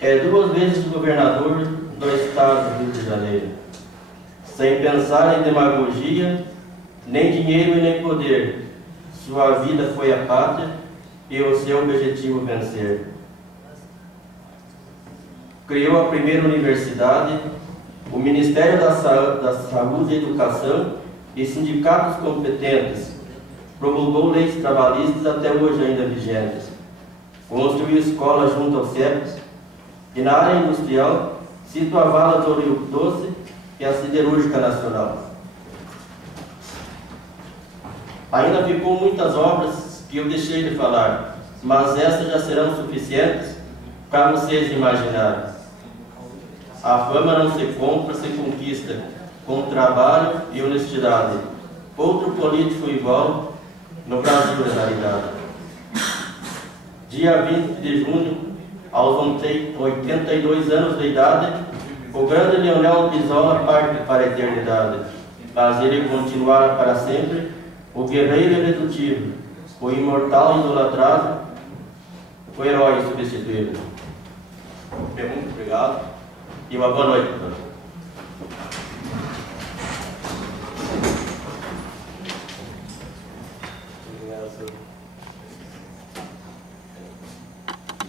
é 2 vezes governador do estado do Rio de Janeiro. Sem pensar em demagogia, nem dinheiro e nem poder, sua vida foi a pátria e o seu objetivo vencer. Criou a primeira universidade, o Ministério da Saúde e Educação e sindicatos competentes. Promulgou leis trabalhistas até hoje ainda vigentes. Construiu escolas junto aos CEPs e na área industrial cita a Vala do Rio Doce e a Siderúrgica Nacional. Ainda ficou muitas obras que eu deixei de falar, mas essas já serão suficientes para vocês imaginarem. A fama não se compra, se conquista, com trabalho e honestidade. Outro político igual no Brasil da realidade. Dia 20 de junho, aos 82 anos de idade, o grande Leonel Brizola parte para a eternidade, mas ele continuará para sempre o guerreiro irredutível, o imortal idolatrado, o herói insubstituível. Muito obrigado e uma boa noite.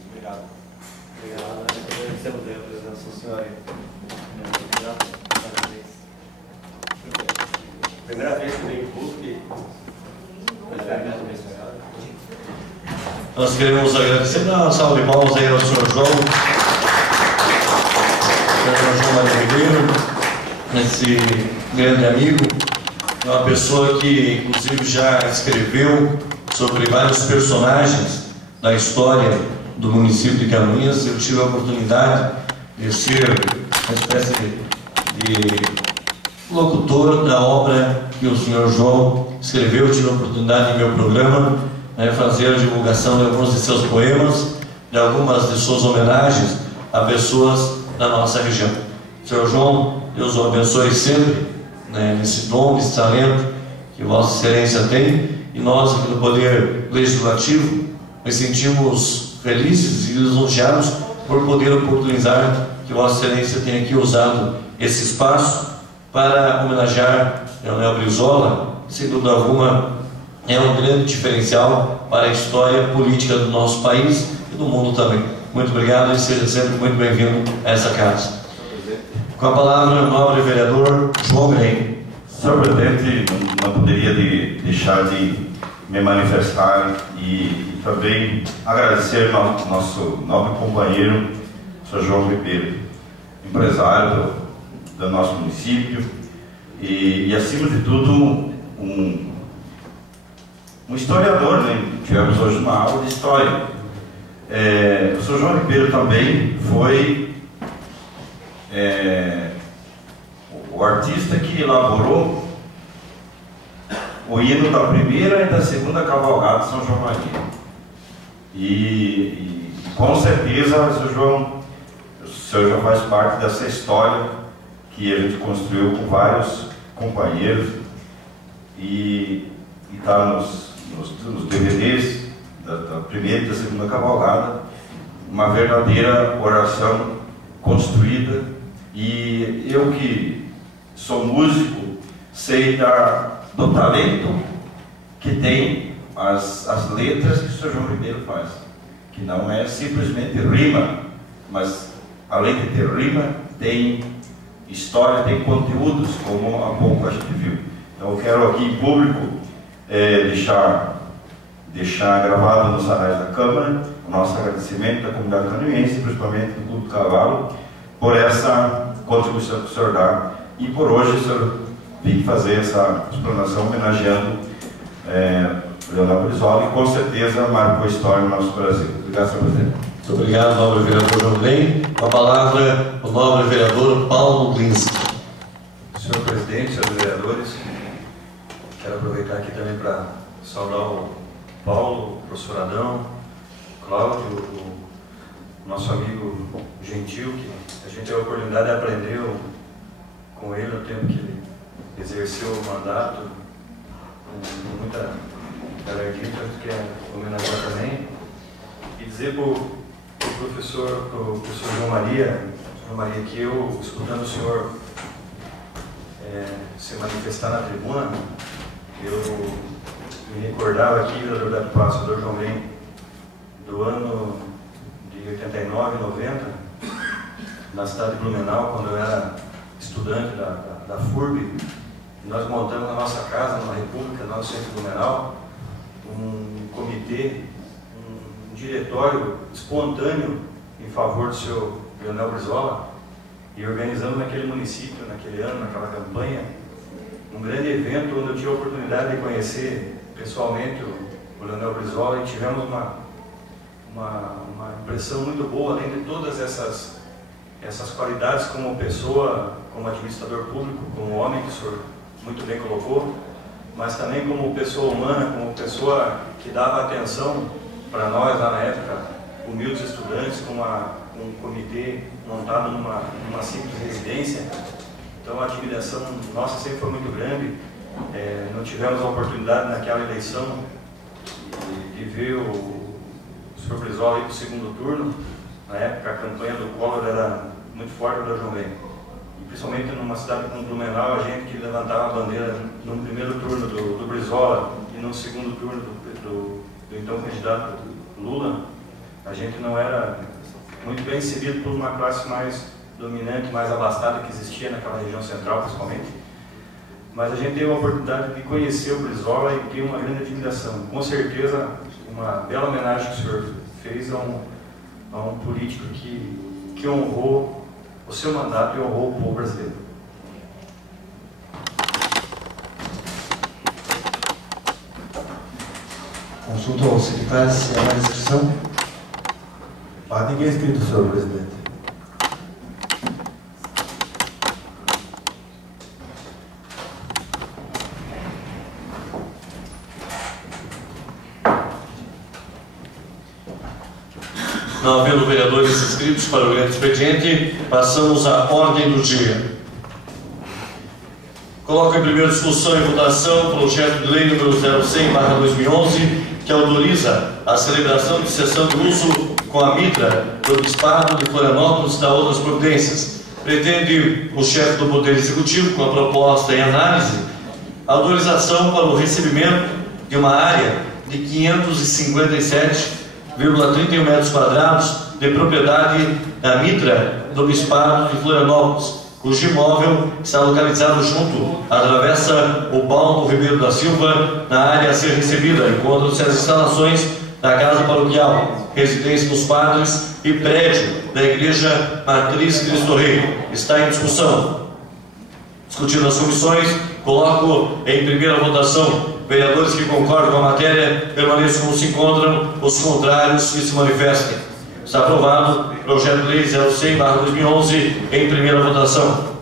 Obrigado. Obrigado. Agradecemos a presença do senhor. Parabéns. Primeira vez que eu venho em público, foi experimento mencionado. Nós queremos agradecer, dá uma salva de palmas aí ao Sr. João Maria Ribeiro, esse grande amigo, uma pessoa que inclusive já escreveu sobre vários personagens da história do município de Canoinhas. Eu tive a oportunidade de ser uma espécie de locutor da obra que o Sr. João escreveu. Eu tive a oportunidade em meu programa fazer a divulgação de alguns de seus poemas, de algumas de suas homenagens a pessoas da nossa região. Sr. João, Deus o abençoe sempre, nesse dom, nesse talento que Vossa Excelência tem, e nós aqui no Poder Legislativo nos sentimos felizes e lisonjeados por poder oportunizar que Vossa Excelência tenha aqui usado esse espaço para homenagear Leonel Brizola. Sem dúvida alguma, é um grande diferencial para a história política do nosso país e do mundo também. Muito obrigado e seja sempre muito bem-vindo a essa casa. Com a palavra, o nobre vereador João Grem. Senhor presidente, não poderia deixar de me manifestar e também agradecer ao nosso nobre companheiro, Sr. João Ribeiro, empresário do nosso município e acima de tudo, um historiador, né? Tivemos hoje uma aula de história. O Sr. João Ribeiro também foi o artista que elaborou o hino da primeira e da segunda cavalgada de São João Maria. E com certeza o senhor já faz parte dessa história que a gente construiu com vários companheiros e está nos DVDs da primeira e da segunda cavalgada, uma verdadeira oração construída. E eu que sou músico sei do talento que tem as letras que o Sr. João Ribeiro faz, que não é simplesmente rima, mas além de ter rima, tem história, tem conteúdos, como há pouco a gente viu. Então eu quero aqui em público deixar gravado nos anais da Câmara o nosso agradecimento da comunidade canoinhense, principalmente do Clube do Cavalo, por essa contribuição que o senhor dá. E por hoje o senhor vem fazer essa explanação homenageando Leonel Brizola, e com certeza marcou a história do nosso Brasil. Obrigado, senhor presidente. Muito obrigado, nobre vereador João Grem. Com a palavra, o nobre vereador Paulo Glinski. Senhor presidente, senhores vereadores, quero aproveitar aqui também para saudar o Paulo, o professor Adão, o Cláudio, o nosso amigo Gentil, que a gente teve a oportunidade de aprender com ele no tempo que ele exerceu o mandato, com muita alegria, que quer homenagear também, e dizer para o professor João Maria, que eu, escutando o senhor se manifestar na tribuna, eu me recordava aqui do pastor João Grem, do ano de 89, 90, na cidade de Blumenau, quando eu era estudante da FURB. Nós montamos na nossa casa, numa república, no nosso centro de Blumenau, um comitê, um diretório espontâneo em favor do senhor Leonel Brizola, e organizamos naquele município, naquele ano, naquela campanha, um grande evento onde eu tive a oportunidade de conhecer pessoalmente o Leonel Brizola, e tivemos uma impressão muito boa, além de todas essas qualidades como pessoa, como administrador público, como homem, que o senhor muito bem colocou, mas também como pessoa humana, como pessoa que dava atenção para nós lá na época, humildes estudantes, com um comitê montado numa simples residência. Então a admiração nossa sempre foi muito grande. Não tivemos a oportunidade naquela eleição de ver o senhor Brizola ir para o segundo turno. Na época a campanha do Collor era muito forte da João Grem. E principalmente numa cidade como Blumenau, a gente que levantava a bandeira no primeiro turno do Brizola e no segundo turno do então candidato Lula, a gente não era muito bem recebido por uma classe mais dominante, mais abastada que existia naquela região central, principalmente. mas a gente teve a oportunidade de conhecer o Brizola e tem uma grande admiração. Com certeza, uma bela homenagem que o senhor fez a um político que honrou o seu mandato e honrou o povo brasileiro. Consulta ao secretário se há mais inscrição. Ninguém é inscrito, senhor presidente. Não havendo vereadores inscritos para o grande expediente, passamos à ordem do dia. Coloco em primeira discussão e votação o projeto de lei número 0100/2011, que autoriza a celebração de sessão de uso com a mitra do Bispado de Florianópolis e da outras providências. Pretende o chefe do Poder Executivo, com a proposta em análise, a autorização para o recebimento de uma área de 557,31 metros quadrados de propriedade da mitra do Bispado de Florianópolis, cujo imóvel está localizado junto à travessa o Baldo Ribeiro da Silva, na área a ser recebida. Encontram-se as instalações da Casa Paroquial, Residência dos Padres e prédio da Igreja Matriz Cristo Rei. Está em discussão. Discutindo as comissões, coloco em primeira votação. Vereadores que concordam com a matéria, permaneçam como se encontram. Os contrários, que se manifestem. Está aprovado o projeto de lei 0100/2011 em primeira votação.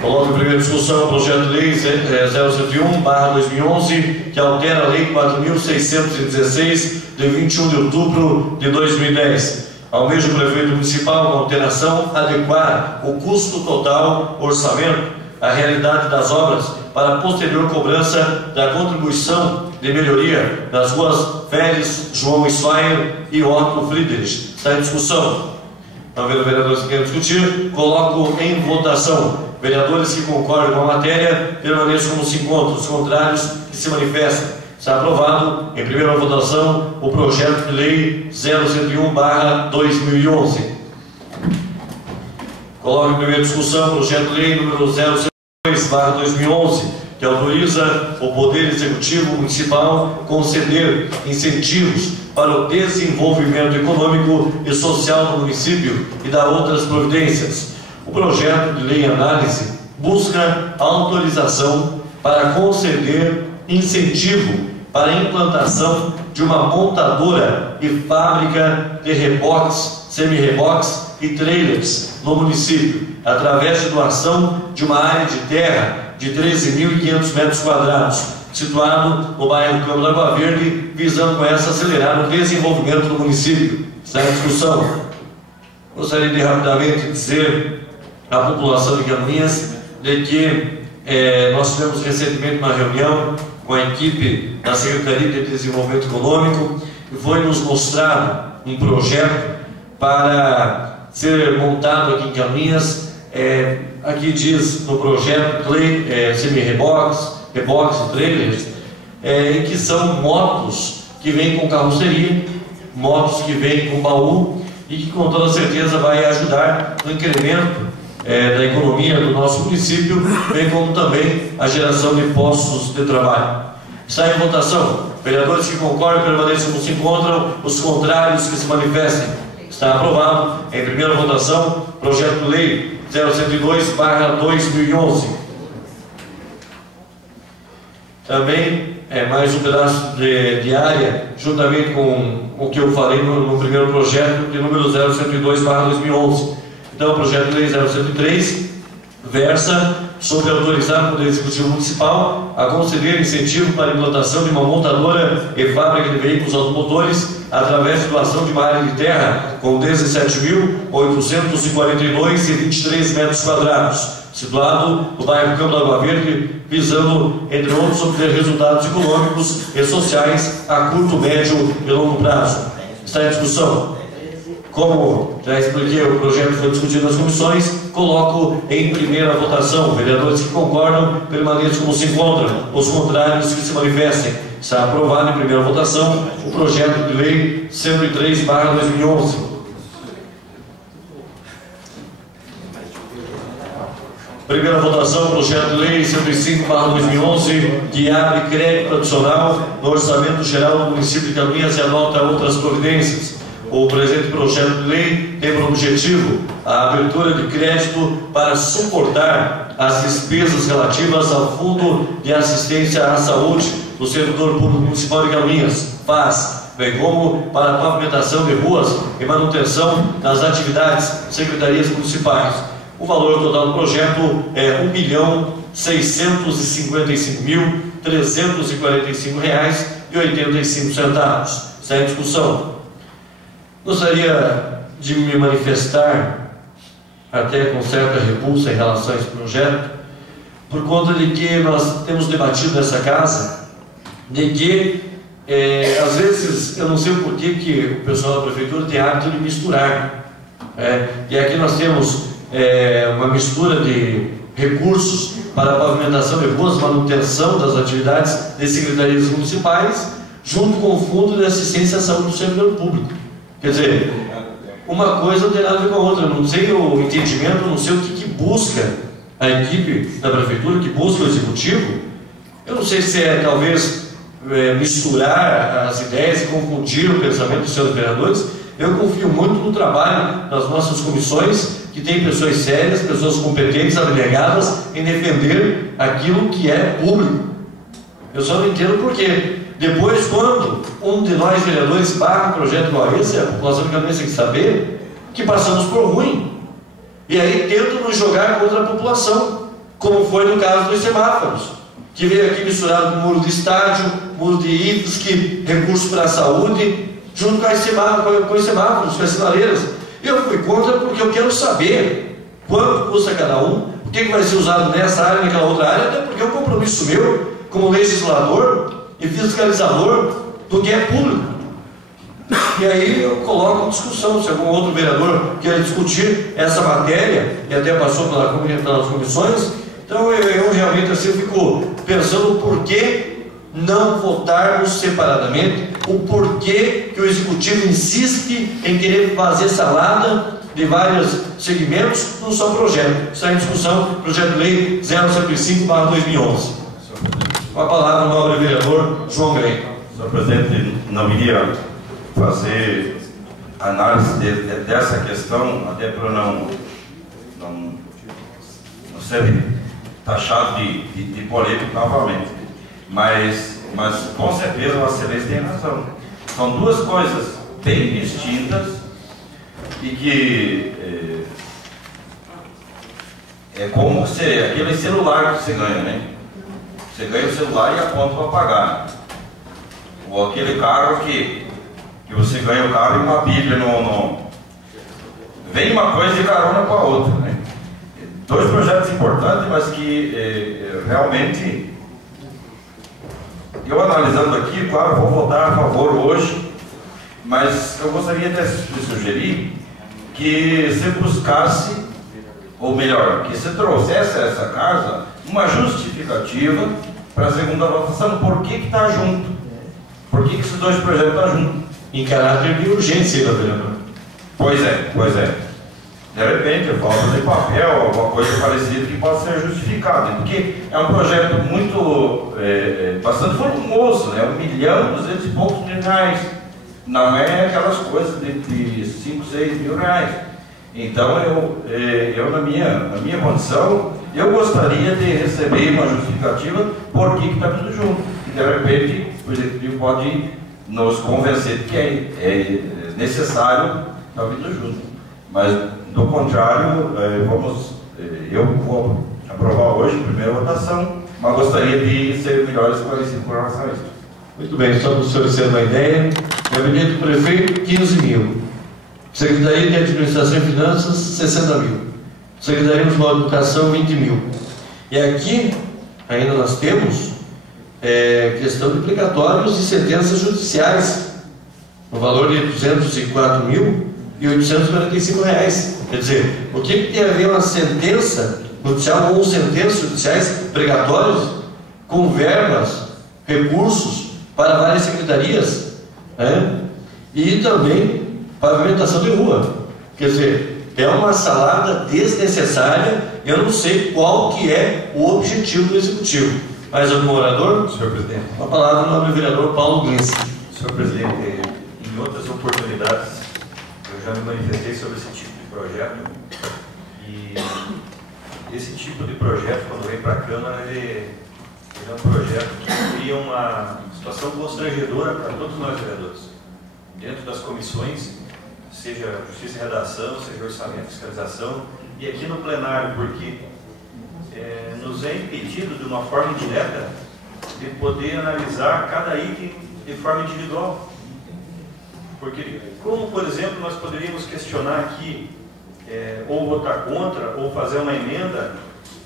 Coloco em primeira discussão o projeto de lei 001/2011, que altera a lei 4.616, de 21 de outubro de 2010. Almeja o prefeito municipal, com alteração, adequar o custo total orçamento à realidade das obras para a posterior cobrança da contribuição de melhoria das ruas Félix, João Swire e Otto Friedrich. Está em discussão. Não havendo vereadores que queiram discutir, coloco em votação. Vereadores que concordam com a matéria, permaneçam como se encontram. Os contrários, que se manifestem. Está aprovado em primeira votação o projeto de lei 001/2011. Coloco em primeira discussão o projeto de lei número 002/2011, que autoriza o Poder Executivo Municipal conceder incentivos para o desenvolvimento econômico e social do município e dar outras providências. O projeto de lei em análise busca autorização para conceder incentivo para a implantação de uma montadora e fábrica de reboques, semi-reboques e trailers no município, através de doação de uma área de terra de 13.500 metros quadrados, situado no bairro Câmara da Água Verde, visando com essa acelerar o desenvolvimento do município. Está em discussão. Gostaria de rapidamente dizer à população de Canoinhas de que nós tivemos recentemente uma reunião com a equipe da Secretaria de Desenvolvimento Econômico e foi nos mostrado um projeto para ser montado aqui em Canoinhas. Aqui diz no projeto semi-reboques, reboques e trailers, em que são motos que vêm com carroceria, motos que vêm com baú e que com toda certeza vai ajudar no incremento da economia do nosso município, bem como também a geração de postos de trabalho. Está em votação. Vereadores que concordam permaneçam como se encontram. Os contrários, que se manifestem. Está aprovado em primeira votação projeto de lei 002/2011. Também mais um pedaço de área, juntamente com o que eu falei no primeiro projeto de número 002/2011. Então, o projeto de lei 003 versa sobre autorizar o Poder Executivo Municipal a conceder incentivo para a implantação de uma montadora e fábrica de veículos automotores através de doação de uma área de terra com 17.842,23 metros quadrados, situado no bairro Campo da Água Verde, visando, entre outros, obter resultados econômicos e sociais a curto, médio e longo prazo. Está em discussão. Como já expliquei, o projeto foi discutido nas comissões, coloco em primeira votação. Vereadores que concordam, permaneçam como se encontram. Os contrários, que se manifestem. Está aprovado em primeira votação o projeto de lei 103/2011. Primeira votação, projeto de lei 105/2011, que abre crédito adicional no orçamento geral do município de Canoinhas e adota outras providências. O presente projeto de lei tem por objetivo a abertura de crédito para suportar as despesas relativas ao Fundo de Assistência à Saúde do Servidor Público Municipal de Canoinhas, FAS, bem como para a pavimentação de ruas e manutenção das atividades secretarias municipais. O valor total do projeto é R$ 1.655.345,85. Sem discussão. Gostaria de me manifestar, até com certa repulsa em relação a esse projeto, por conta de que nós temos debatido nessa casa, de que, às vezes, eu não sei o porquê que o pessoal da prefeitura tem hábito de misturar. E aqui nós temos uma mistura de recursos para a pavimentação de ruas, manutenção das atividades de secretarias municipais, junto com o Fundo de Assistência à Saúde do Servidor Público. Quer dizer, uma coisa não tem nada a ver com a outra. Eu não sei o entendimento, eu não sei o que busca a equipe da prefeitura, que busca o executivo. Eu não sei se é talvez misturar as ideias e confundir o pensamento dos seus vereadores. Eu confio muito no trabalho das nossas comissões, que tem pessoas sérias, pessoas competentes, abnegadas em defender aquilo que é público. Eu só não entendo por quê. Depois, quando um de nós vereadores paga um projeto igual esse, a população de Canoinhas tem que saber que passamos por ruim. E aí tentam nos jogar contra a população, como foi no caso dos semáforos, que veio aqui misturado com muro de estádio, muro de IFSC, recursos para a saúde, junto com os semáforos, com as sinaleiras. Eu fui contra porque eu quero saber quanto custa cada um, o que vai ser usado nessa área, naquela outra área, até porque é um compromisso meu, como legislador e fiscalizador do que é público. E aí eu coloco em discussão, se algum outro vereador quer discutir essa matéria, e até passou pelas comissões. Então eu realmente assim, eu fico pensando o porquê não votarmos separadamente, o porquê que o executivo insiste em querer fazer salada de vários segmentos num só projeto. Está em discussão, projeto de lei 075/2011. Com a palavra o nobre vereador João Grey. Senhor presidente, não iria fazer análise dessa questão, até para não ser taxado de polêmico novamente. Mas com certeza o excelência tem razão. São duas coisas bem distintas e que é como aquele celular que você ganha, né? Você ganha o celular e aponta para pagar. Ou aquele carro que você ganha o carro e uma bíblia vem uma coisa de carona com a outra, né? Dois projetos importantes, mas que realmente, eu analisando aqui, claro, vou votar a favor hoje, mas eu gostaria de sugerir que se buscasse, ou melhor, que se trouxesse a essa casa uma justificativa para a segunda votação. Por que está junto? Por que esses dois projetos estão juntos? Em caráter de urgência, vereador. Pois é. De repente, falta de papel, alguma coisa parecida que possa ser justificada. Porque é um projeto muito, bastante volumoso, né? 1.200 e poucos mil reais. Não é aquelas coisas de 5, 6 mil reais. Então, eu na minha condição, eu gostaria de receber uma justificativa por que está tudo junto. E de repente, o executivo pode nos convencer de que é necessário estar tudo junto. Mas, do contrário, eu vou aprovar hoje a primeira votação, mas gostaria de ser melhor esclarecido com relação a isso. Muito bem, só para o senhor ter uma ideia, gabinete do prefeito, 15 mil. Secretaria de Administração e Finanças, 60 mil. Secretaria Municipal de Educação, 20 mil. E aqui, ainda nós temos questão de precatórios e sentenças judiciais, no valor de R$ 204.845. Quer dizer, o que tem a ver uma sentença judicial ou sentenças judiciais precatórios com verbas, recursos para várias secretarias, né? E também pavimentação de rua. Quer dizer, é uma salada desnecessária. Eu não sei qual que é o objetivo do Executivo. Mais algum orador? Senhor presidente. A palavra no nome do vereador Paulo Glinski. Senhor presidente, em outras oportunidades eu já me manifestei sobre esse tipo de projeto, e esse tipo de projeto, quando vem para a Câmara, ele é um projeto que cria uma situação constrangedora para todos nós vereadores, dentro das comissões, seja Justiça e Redação, seja Orçamento e Fiscalização, e aqui no plenário, porque nos é impedido de uma forma indireta de poder analisar cada item de forma individual. Porque, como por exemplo, nós poderíamos questionar aqui, ou votar contra, ou fazer uma emenda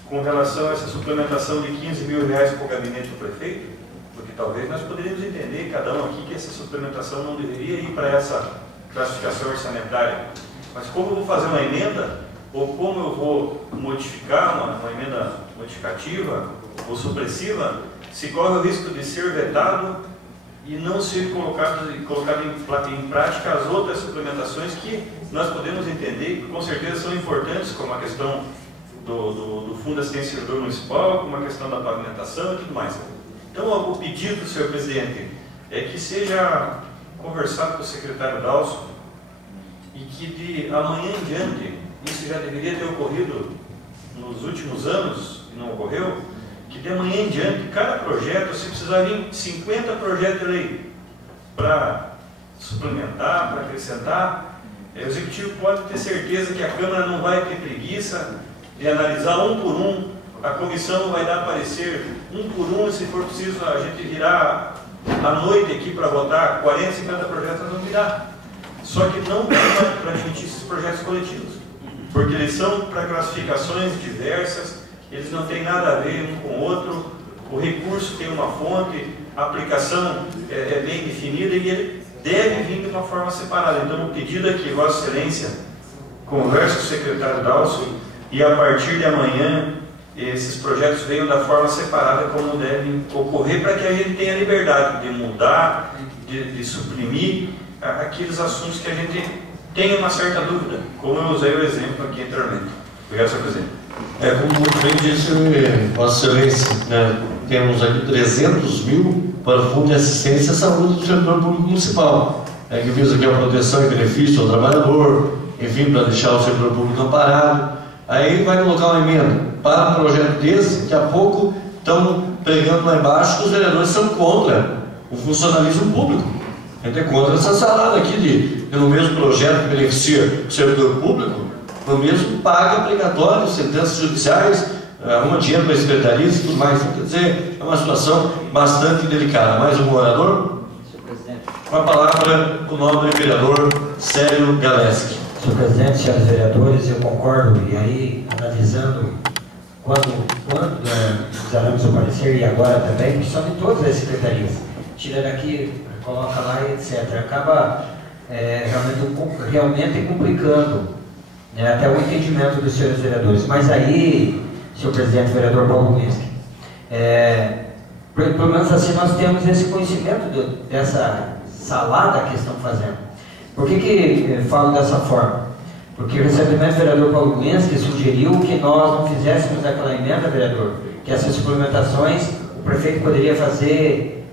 com relação a essa suplementação de R$15 mil para o gabinete do prefeito, porque talvez nós poderíamos entender, cada um aqui, que essa suplementação não deveria ir para essa classificação orçamentária. Mas como eu vou fazer uma emenda, ou como eu vou modificar uma emenda modificativa ou supressiva, se corre o risco de ser vetado e não ser colocado em prática as outras suplementações que nós podemos entender que com certeza são importantes, como a questão do Fundo de Assistência ao Servidor Municipal, como a questão da pavimentação e tudo mais. Então, o pedido, senhor presidente, é que seja conversado com o secretário Dalso e que de amanhã em diante, isso já deveria ter ocorrido nos últimos anos e não ocorreu, que de amanhã em diante, cada projeto, se precisar vir 50 projetos de lei para suplementar, para acrescentar, o Executivo pode ter certeza que a Câmara não vai ter preguiça de analisar um por um, a comissão vai dar parecer um por um, e se for preciso a gente virar à noite aqui para votar 40, 50 projetos, nós vamos virar. Só que não dá para admitir esses projetos coletivos, porque eles são para classificações diversas, eles não têm nada a ver um com o outro, o recurso tem uma fonte, a aplicação é bem definida e ele deve vir de uma forma separada. Então, o pedido é que Vossa Excelência converse com o secretário Dalso e, a partir de amanhã, esses projetos venham da forma separada como devem ocorrer, para que a gente tenha liberdade de mudar, de suprimir aqueles assuntos que a gente tem uma certa dúvida, como eu usei o exemplo aqui anteriormente. Obrigado, senhor presidente. Como muito bem disse Vossa Excelência, né, temos aqui 300 mil para o Fundo de Assistência à Saúde do Servidor Público Municipal, que visa aqui a proteção e benefício ao trabalhador, enfim, para deixar o servidor público amparado. Aí vai colocar uma emenda para um projeto desse, daqui a pouco estão pregando lá embaixo que os vereadores são contra o funcionalismo público. A gente é contra essa salada aqui pelo mesmo projeto que beneficia o servidor público, o mesmo paga obrigatório, sentenças judiciais, arruma dinheiro para secretarias e tudo mais. Quer dizer, é uma situação bastante delicada. Mais um orador? Senhor presidente. Com a palavra, o nobre vereador Célio Galeski. Senhor presidente, senhores vereadores, eu concordo, e aí, analisando quando fizemos o parecer, e agora também, que são de todas as secretarias, tira daqui, coloca lá e etc. Acaba realmente complicando, né, até o entendimento dos senhores vereadores. Mas aí, senhor presidente, vereador Paulo Glinski, pelo menos assim nós temos esse conhecimento dessa salada que estão fazendo. Por que falo dessa forma? Porque recentemente o vereador Paulo Glinski sugeriu que nós não fizéssemos aquela emenda, vereador, que essas suplementações o prefeito poderia fazer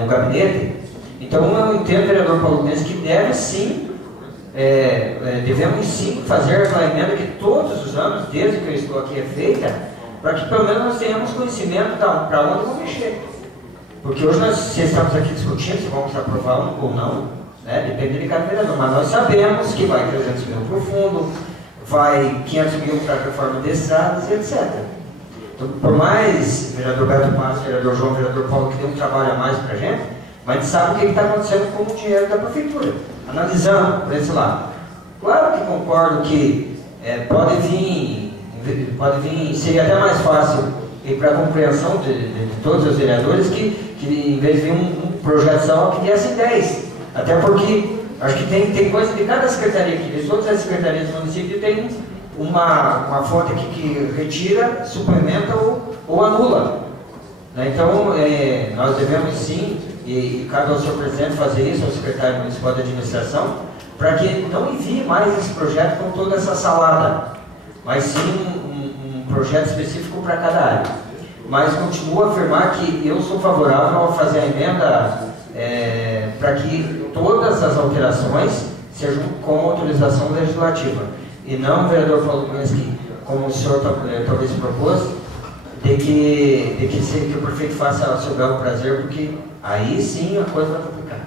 no gabinete. Então eu entendo, vereador Paulo Glinski, que deve sim, devemos sim fazer aquela emenda que todos os anos, desde que eu estou aqui, é feita, para que pelo menos nós tenhamos conhecimento para onde vamos mexer. Porque hoje nós estamos aqui discutindo se vamos aprovar um ou não. Depende de cada vereador, mas nós sabemos que vai 300 mil para o fundo, vai 500 mil para a reforma de estradas, etc. Então, por mais vereador Beto Matos, vereador João, vereador Paulo, que dê um trabalho a mais para a gente, mas a gente sabe o que está acontecendo com o dinheiro da prefeitura, analisando por esse lado. Claro que concordo que pode vir, seria até mais fácil e para a compreensão de todos os vereadores que em vez de vir um projeto só, que viessem 10. Até porque acho que tem coisa de cada secretaria aqui, todas as secretarias do município tem uma fonte aqui que retira, suplementa ou anula. Então, nós devemos sim, e cabe ao senhor presidente fazer isso, ao secretário municipal de administração, para que não envie mais esse projeto com toda essa salada, mas sim um projeto específico para cada área. Mas continuo a afirmar que eu sou favorável a fazer a emenda para que todas as alterações sejam com autorização legislativa, e não, vereador Paulo Kuenski, como o senhor talvez propôs, de que o prefeito faça o seu belo prazer, porque aí sim a coisa vai complicar.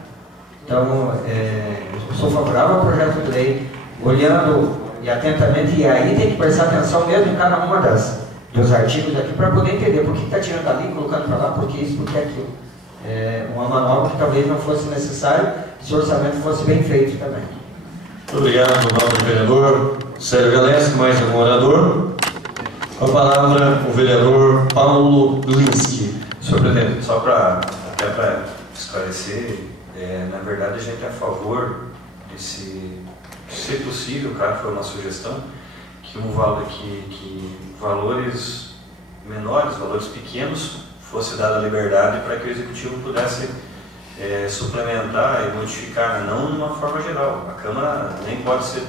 Então, eu sou favorável ao projeto de lei, olhando e atentamente, e aí tem que prestar atenção mesmo em cada uma dos artigos aqui, para poder entender por que está tirando ali, colocando para lá, por que isso, por que aquilo. Uma manobra que talvez não fosse necessário, se o orçamento fosse bem feito também. Muito obrigado, nobre vereador Célio Galeski. Mais um orador. Com a palavra, o vereador Paulo Glinski. Senhor presidente, só para esclarecer, na verdade a gente é a favor de, se possível, claro que foi uma sugestão, que valores menores, valores pequenos, fosse dada a liberdade para que o executivo pudesse suplementar e modificar, não de uma forma geral. A Câmara nem pode ser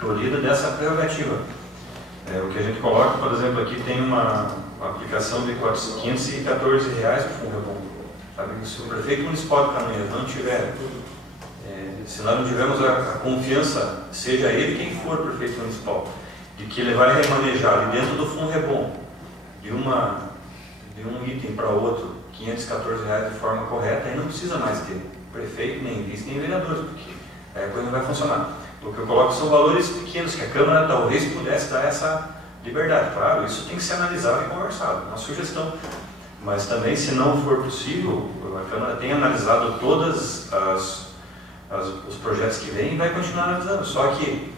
tolhida dessa prerrogativa. O que a gente coloca, por exemplo, aqui tem uma aplicação de R$ 514 para o Fundo Rebom. Sabe? Se o prefeito municipal de Canoinhas não tiver, se nós não tivermos a confiança, seja ele quem for prefeito municipal, de que ele vai remanejar ali dentro do Fundo Rebom de um item para outro, R$ 514 de forma correta, aí não precisa mais ter prefeito, nem vice, nem vereadores, porque aí a coisa não vai funcionar. O que eu coloco são valores pequenos, que a Câmara talvez pudesse dar essa liberdade. Claro, isso tem que ser analisado e conversado, uma sugestão. Mas também, se não for possível, a Câmara tem analisado todos os projetos que vêm e vai continuar analisando. Só que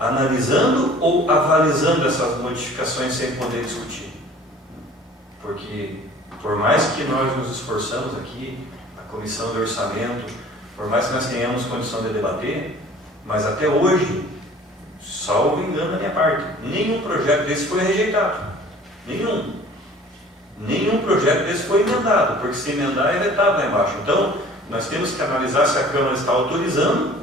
analisando ou avalizando essas modificações sem poder discutir. Porque, por mais que nós nos esforçamos aqui, a Comissão de Orçamento, por mais que nós tenhamos condição de debater, mas até hoje, salvo engano da minha parte, nenhum projeto desse foi rejeitado. Nenhum projeto desse foi emendado, porque se emendar é vetado lá embaixo. Então, nós temos que analisar se a Câmara está autorizando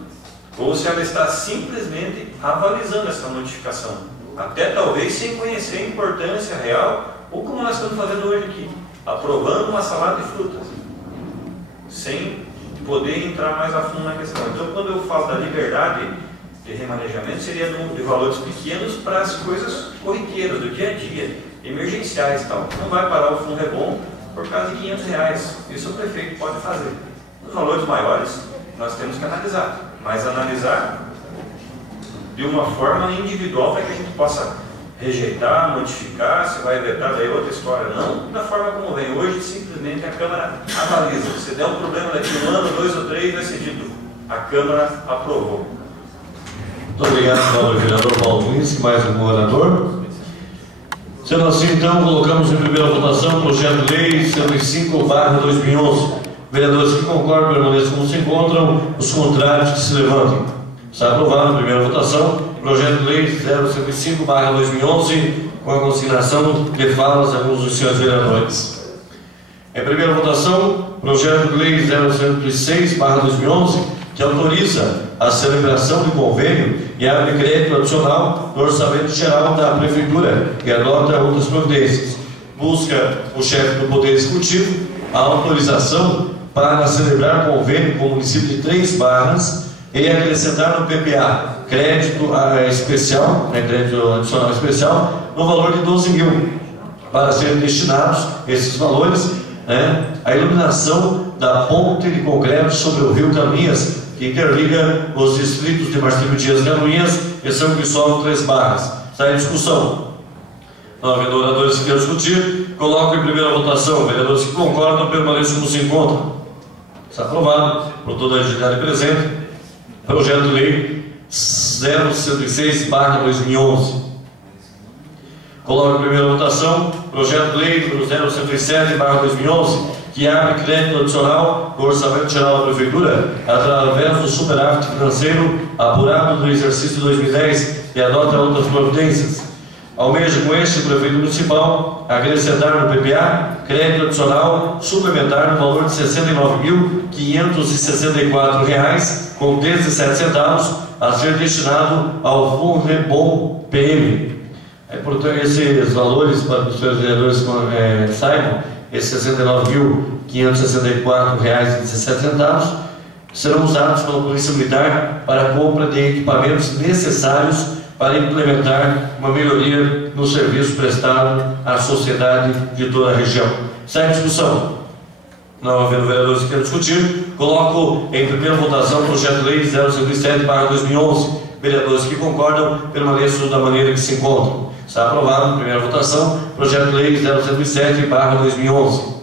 ou se ela está simplesmente avalizando essa modificação. Até talvez sem conhecer a importância real, ou como nós estamos fazendo hoje aqui, aprovando uma salada de frutas, sem poder entrar mais a fundo na questão. Então, quando eu falo da liberdade de remanejamento, seria de valores pequenos para as coisas corriqueiras, do dia a dia, emergenciais e tal. Não vai parar o Fundo Rebom por causa de R$ 500. Isso o prefeito pode fazer. Os valores maiores, nós temos que analisar. Mas analisar de uma forma individual para que a gente possa rejeitar, modificar, se vai vetar, daí outra história. Não da forma como vem hoje, simplesmente a Câmara analisa. Se der um problema daqui a 1 ano, 2 ou 3, vai ser dito: a Câmara aprovou. Muito obrigado, vereador Paulo Kuenski. Mais um orador. Sendo assim, então, colocamos em primeira votação o projeto de lei 105/2011. Vereadores que concordam, permaneçam como se encontram, os contrários que se levantem. Está aprovado em primeira votação o projeto de lei 055/2011, com a consignação de falas de alguns dos senhores vereadores. Em primeira votação, projeto de lei 0106/2011, que autoriza a celebração de convênio e abre crédito adicional no orçamento geral da Prefeitura e adota outras providências. Busca o chefe do Poder Executivo a autorização para celebrar convênio com o município de Três Barras e acrescentar no PPA crédito especial, crédito adicional especial, no valor de 12 mil, para serem destinados esses valores à iluminação da ponte de concreto sobre o rio Canoinhas, que interliga os distritos de Marcelino Dias Canoinhas e São Cristóvão Três Barras. Está em discussão. Não havendo oradores que queiram discutir, coloco em primeira votação. Vereadores que concordam, permaneçam como se encontram. Está aprovado por toda a entidade presente. Projeto de lei 0106/2011. Coloco em primeira votação projeto de lei número 0107/2011, que abre crédito adicional no orçamento geral da Prefeitura através do superávit financeiro apurado do exercício 2010 e adota outras providências. Almeja com este prefeito municipal acrescentar no PPA crédito adicional suplementar no valor de R$ 69.564,17 a ser destinado ao Funrebom PM. Portanto, esses valores, para que os senhores vereadores saibam, esses R$ 69.564,17 serão usados pela Polícia Militar para a compra de equipamentos necessários para implementar uma melhoria no serviço prestado à sociedade de toda a região. Segue a discussão. Não havendo vereadores que queiram discutir, coloco em primeira votação o projeto de lei 057/2011. Vereadores que concordam, permaneçam da maneira que se encontram. Está aprovado em primeira votação o projeto de lei 057/2011.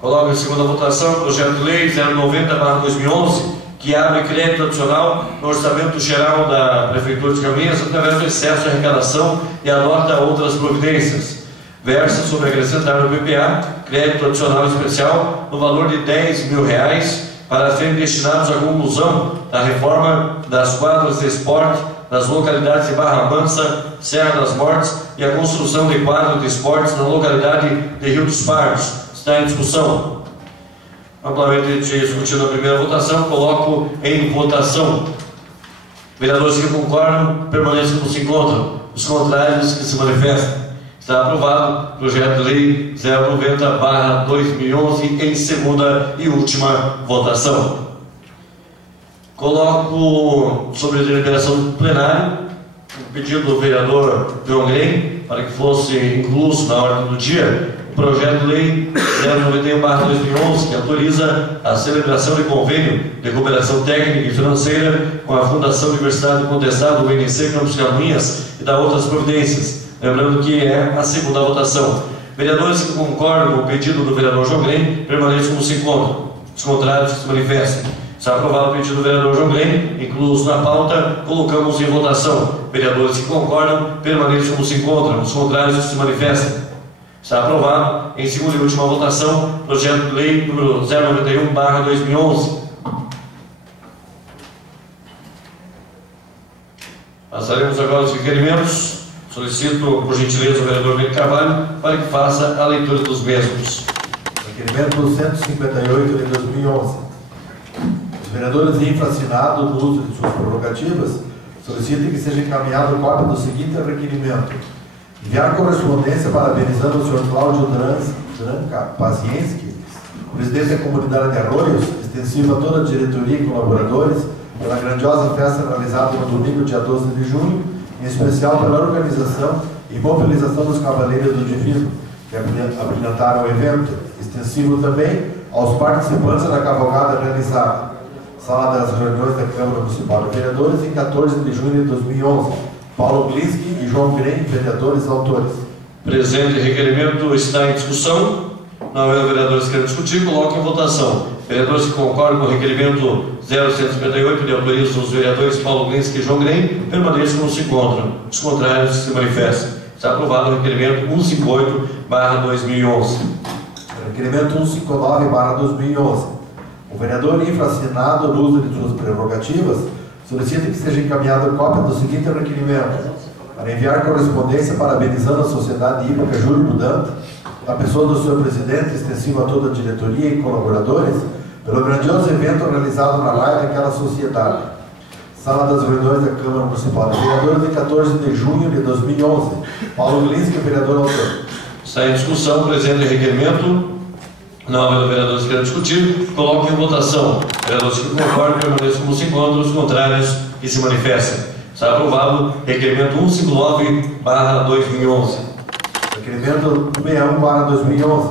Coloco em segunda votação o projeto de lei 090/2011, que abre crédito adicional no orçamento geral da Prefeitura de Caminhas através do excesso de arrecadação e adota outras providências. Versa sobre acrescentar no PPA crédito adicional especial no valor de R$ 10.000 para serem destinados à conclusão da reforma das quadras de esporte das localidades de Barra Mansa, Serra das Mortes e a construção de quadros de esportes na localidade de Rio dos Pardos. Está em discussão. Amplamente discutido na primeira votação, coloco em votação. Vereadores que concordam, permaneçam como se encontram. Os contrários, que se manifestam. Está aprovado o projeto de lei 090/2011 em segunda e última votação. Coloco sobre a deliberação do plenário o pedido do vereador João Grem para que fosse incluso na ordem do dia o projeto de lei 091/2011, que autoriza a celebração de convênio de cooperação técnica e financeira com a Fundação Universidade do Condestado, o UNC Campos Caminhas, e da outras providências. Lembrando que é a segunda votação. Vereadores que concordam com o pedido do vereador João Grem, permaneçam como se encontram. Os contrários que se manifestem. Está aprovado o pedido do vereador João Grem, incluso na pauta, colocamos em votação. Vereadores que concordam, permaneçam como se encontram. Os contrários que se manifestem. Está aprovado em segunda e última votação projeto de lei número 091/2011. Passaremos agora aos requerimentos. Solicito, por gentileza, o vereador Bento Carvalho para que faça a leitura dos mesmos. Requerimento 158 de 2011. Os vereadores infracionados no uso de suas prerrogativas solicitam que seja encaminhado cópia do seguinte requerimento: enviar correspondência parabenizando o senhor Cláudio Dranca Pazienski, presidente da comunidade de Arroios, extensiva a toda a diretoria e colaboradores, pela grandiosa festa realizada no domingo, dia 12 de junho, em especial pela organização e mobilização dos Cavaleiros do Divino, que abrilhantaram o evento, extensivo também aos participantes da cavalgada realizada. Sala das reuniões da Câmara Municipal de Vereadores, em 14 de junho de 2011. Paulo Glinski e João Grem, vereadores autores. Presente requerimento está em discussão. Não havendo vereadores que queiram discutir, coloco em votação. Vereadores que concordam com o requerimento 0158 de autoria dos vereadores Paulo Glinski e João Grem, permaneçam como se encontram. Os contrários se manifestam. Está aprovado o requerimento 158/2011. Requerimento 159/2011. O vereador infracionado no uso de suas prerrogativas solicita que seja encaminhada cópia do seguinte requerimento: para enviar correspondência parabenizando a Sociedade Hípica Júlio Budante, a pessoa do seu presidente, extensivo a toda a diretoria e colaboradores, pelo grandioso evento realizado na live daquela sociedade. Sala das reuniões da Câmara Municipal de Vereadores, de 14 de junho de 2011. Paulo Glinski, vereador autor. Está em discussão o presente requerimento. Não havendo vereadores que queiram discutir, coloco em votação. Vereadores que concordam, permaneçam como se encontram. Os contrários que se manifestem. Está aprovado requerimento 159/2011. Requerimento 61/2011.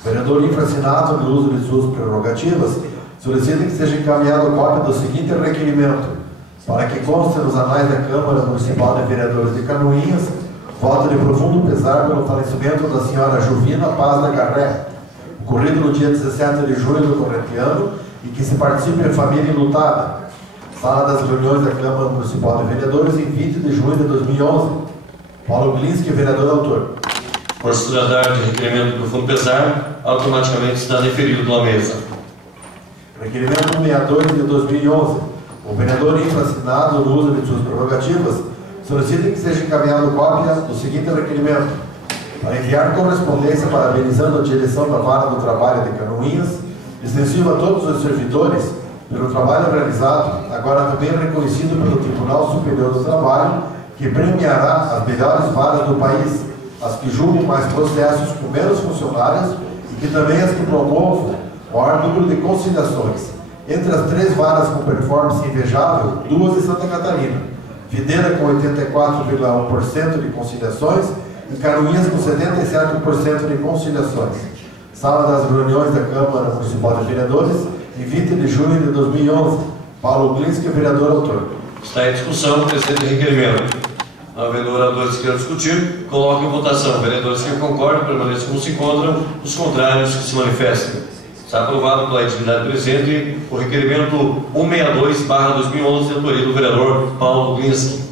O vereador infracionado no uso de suas prerrogativas solicita que seja encaminhado cópia do seguinte requerimento: para que conste nos anais da Câmara Municipal de Vereadores de Canoinhas, voto de profundo pesar pelo falecimento da senhora Juvina Paz da Garré, ocorrido no dia 17 de junho do corrente ano, e que se participe em família enlutada. Sala das reuniões da Câmara Municipal de Vereadores, em 20 de junho de 2011. Paulo Glinski, vereador autor. Por se tratar de requerimento de profundo pesar, automaticamente está deferido pela mesa. Requerimento 162 de 2011. O vereador infraassinado, no uso de suas prerrogativas, solicita que seja encaminhado cópia do seguinte requerimento: para enviar correspondência parabenizando a direção da Vara do Trabalho de Canoinhas, extensivo a todos os servidores, pelo trabalho realizado, agora também reconhecido pelo Tribunal Superior do Trabalho, que premiará as melhores varas do país, as que julgam mais processos com menos funcionários e que também as que promovam o maior número de conciliações. Entre as 3 varas com performance invejável, 2 de Santa Catarina: Videira com 84,1% de conciliações e Canoinhas com 77% de conciliações. Sala das reuniões da Câmara Municipal de Vereadores, em 20 de junho de 2011. Paulo Glinski, vereador autor. Está em discussão o presente requerimento. Não havendo oradores que queiram discutir, coloco em votação. Vereadores que concordam, permaneçam como se encontram, os contrários que se manifestem. Está aprovado pela atividade presente o requerimento 162/2011, de autoria do vereador Paulo Glinski.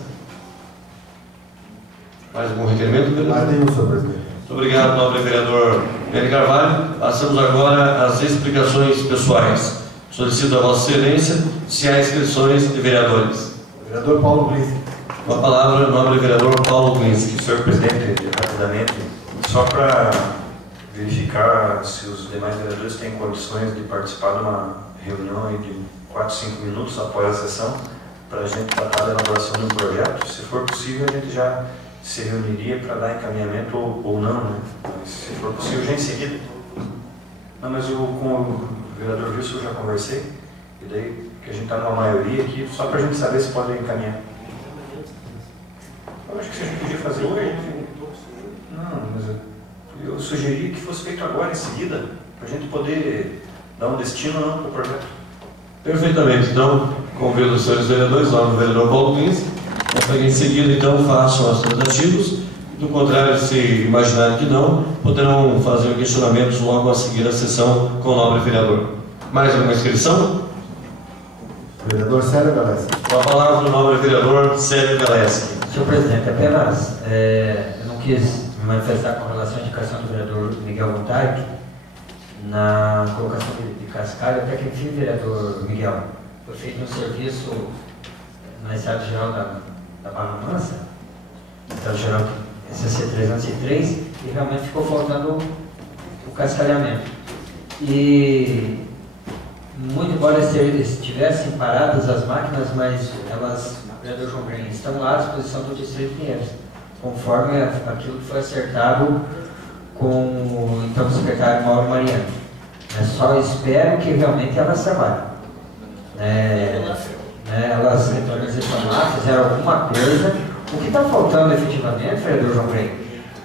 Mais algum requerimento, vereador? Mais nenhum, senhor presidente. Muito obrigado, nobre vereador Beni Carvalho. Passamos agora às explicações pessoais. Solicito a Vossa Excelência se há inscrições de vereadores. Vereador Paulo Glinski. Com a palavra, nobre vereador Paulo Glinski. Senhor presidente, rapidamente, só para verificar se os demais vereadores têm condições de participar de uma reunião aí de 4, 5 minutos após a sessão, para a gente tratar da elaboração de um projeto. Se for possível, a gente já se reuniria para dar encaminhamento ou não, né? Mas, se for possível, já em seguida. Não, mas com o vereador Wilson eu já conversei, e daí que a gente está numa maioria aqui, só para a gente saber se pode encaminhar. Eu acho que a gente podia fazer hoje. Não, mas eu sugeri que fosse feito agora, em seguida, para a gente poder dar um destino para o projeto. Perfeitamente. Então, convido os senhores vereadores, lá no vereador Paulo Glinski, para que em seguida, então, façam as tratativas. Do contrário, se imaginarem que não, poderão fazer questionamentos logo a seguir a sessão com o nobre vereador. Mais alguma inscrição? Vereador Célio Galeski. Com a palavra, o nobre vereador Célio Galeski. Senhor presidente, apenas eu não quis me manifestar com relação à indicação do vereador Miguel Montarque na colocação de Cascalho, até que enfim, vereador Miguel, foi feito um serviço na Estrada Geral da Barra Mansa, Estrada Geral SC 303, e realmente ficou faltando o cascalhamento. E muito embora estivessem paradas as máquinas, mas elas, vereador João Green, estão lá à disposição do Distrito de Pinheiros, conforme aquilo que foi acertado com o então secretário Mauro Mariano. Só espero que realmente elas trabalhem. Elas estão lá, fizeram alguma coisa. O que está faltando efetivamente, vereador João Green,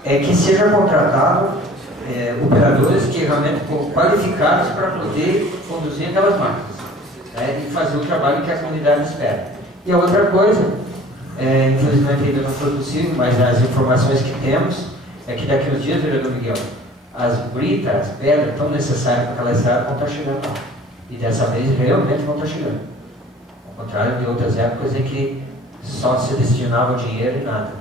é que seja contratado operadores que realmente qualificados para poder conduzir aquelas máquinas e fazer o trabalho que a comunidade espera. E a outra coisa, infelizmente ainda não foi possível, mas as informações que temos é que daqui a uns dias, vereador Miguel, as britas, as pedras tão necessárias para aquela estrada vão estar chegando lá. E dessa vez realmente vão estar chegando. Ao contrário de outras épocas em que só se destinava o dinheiro e nada.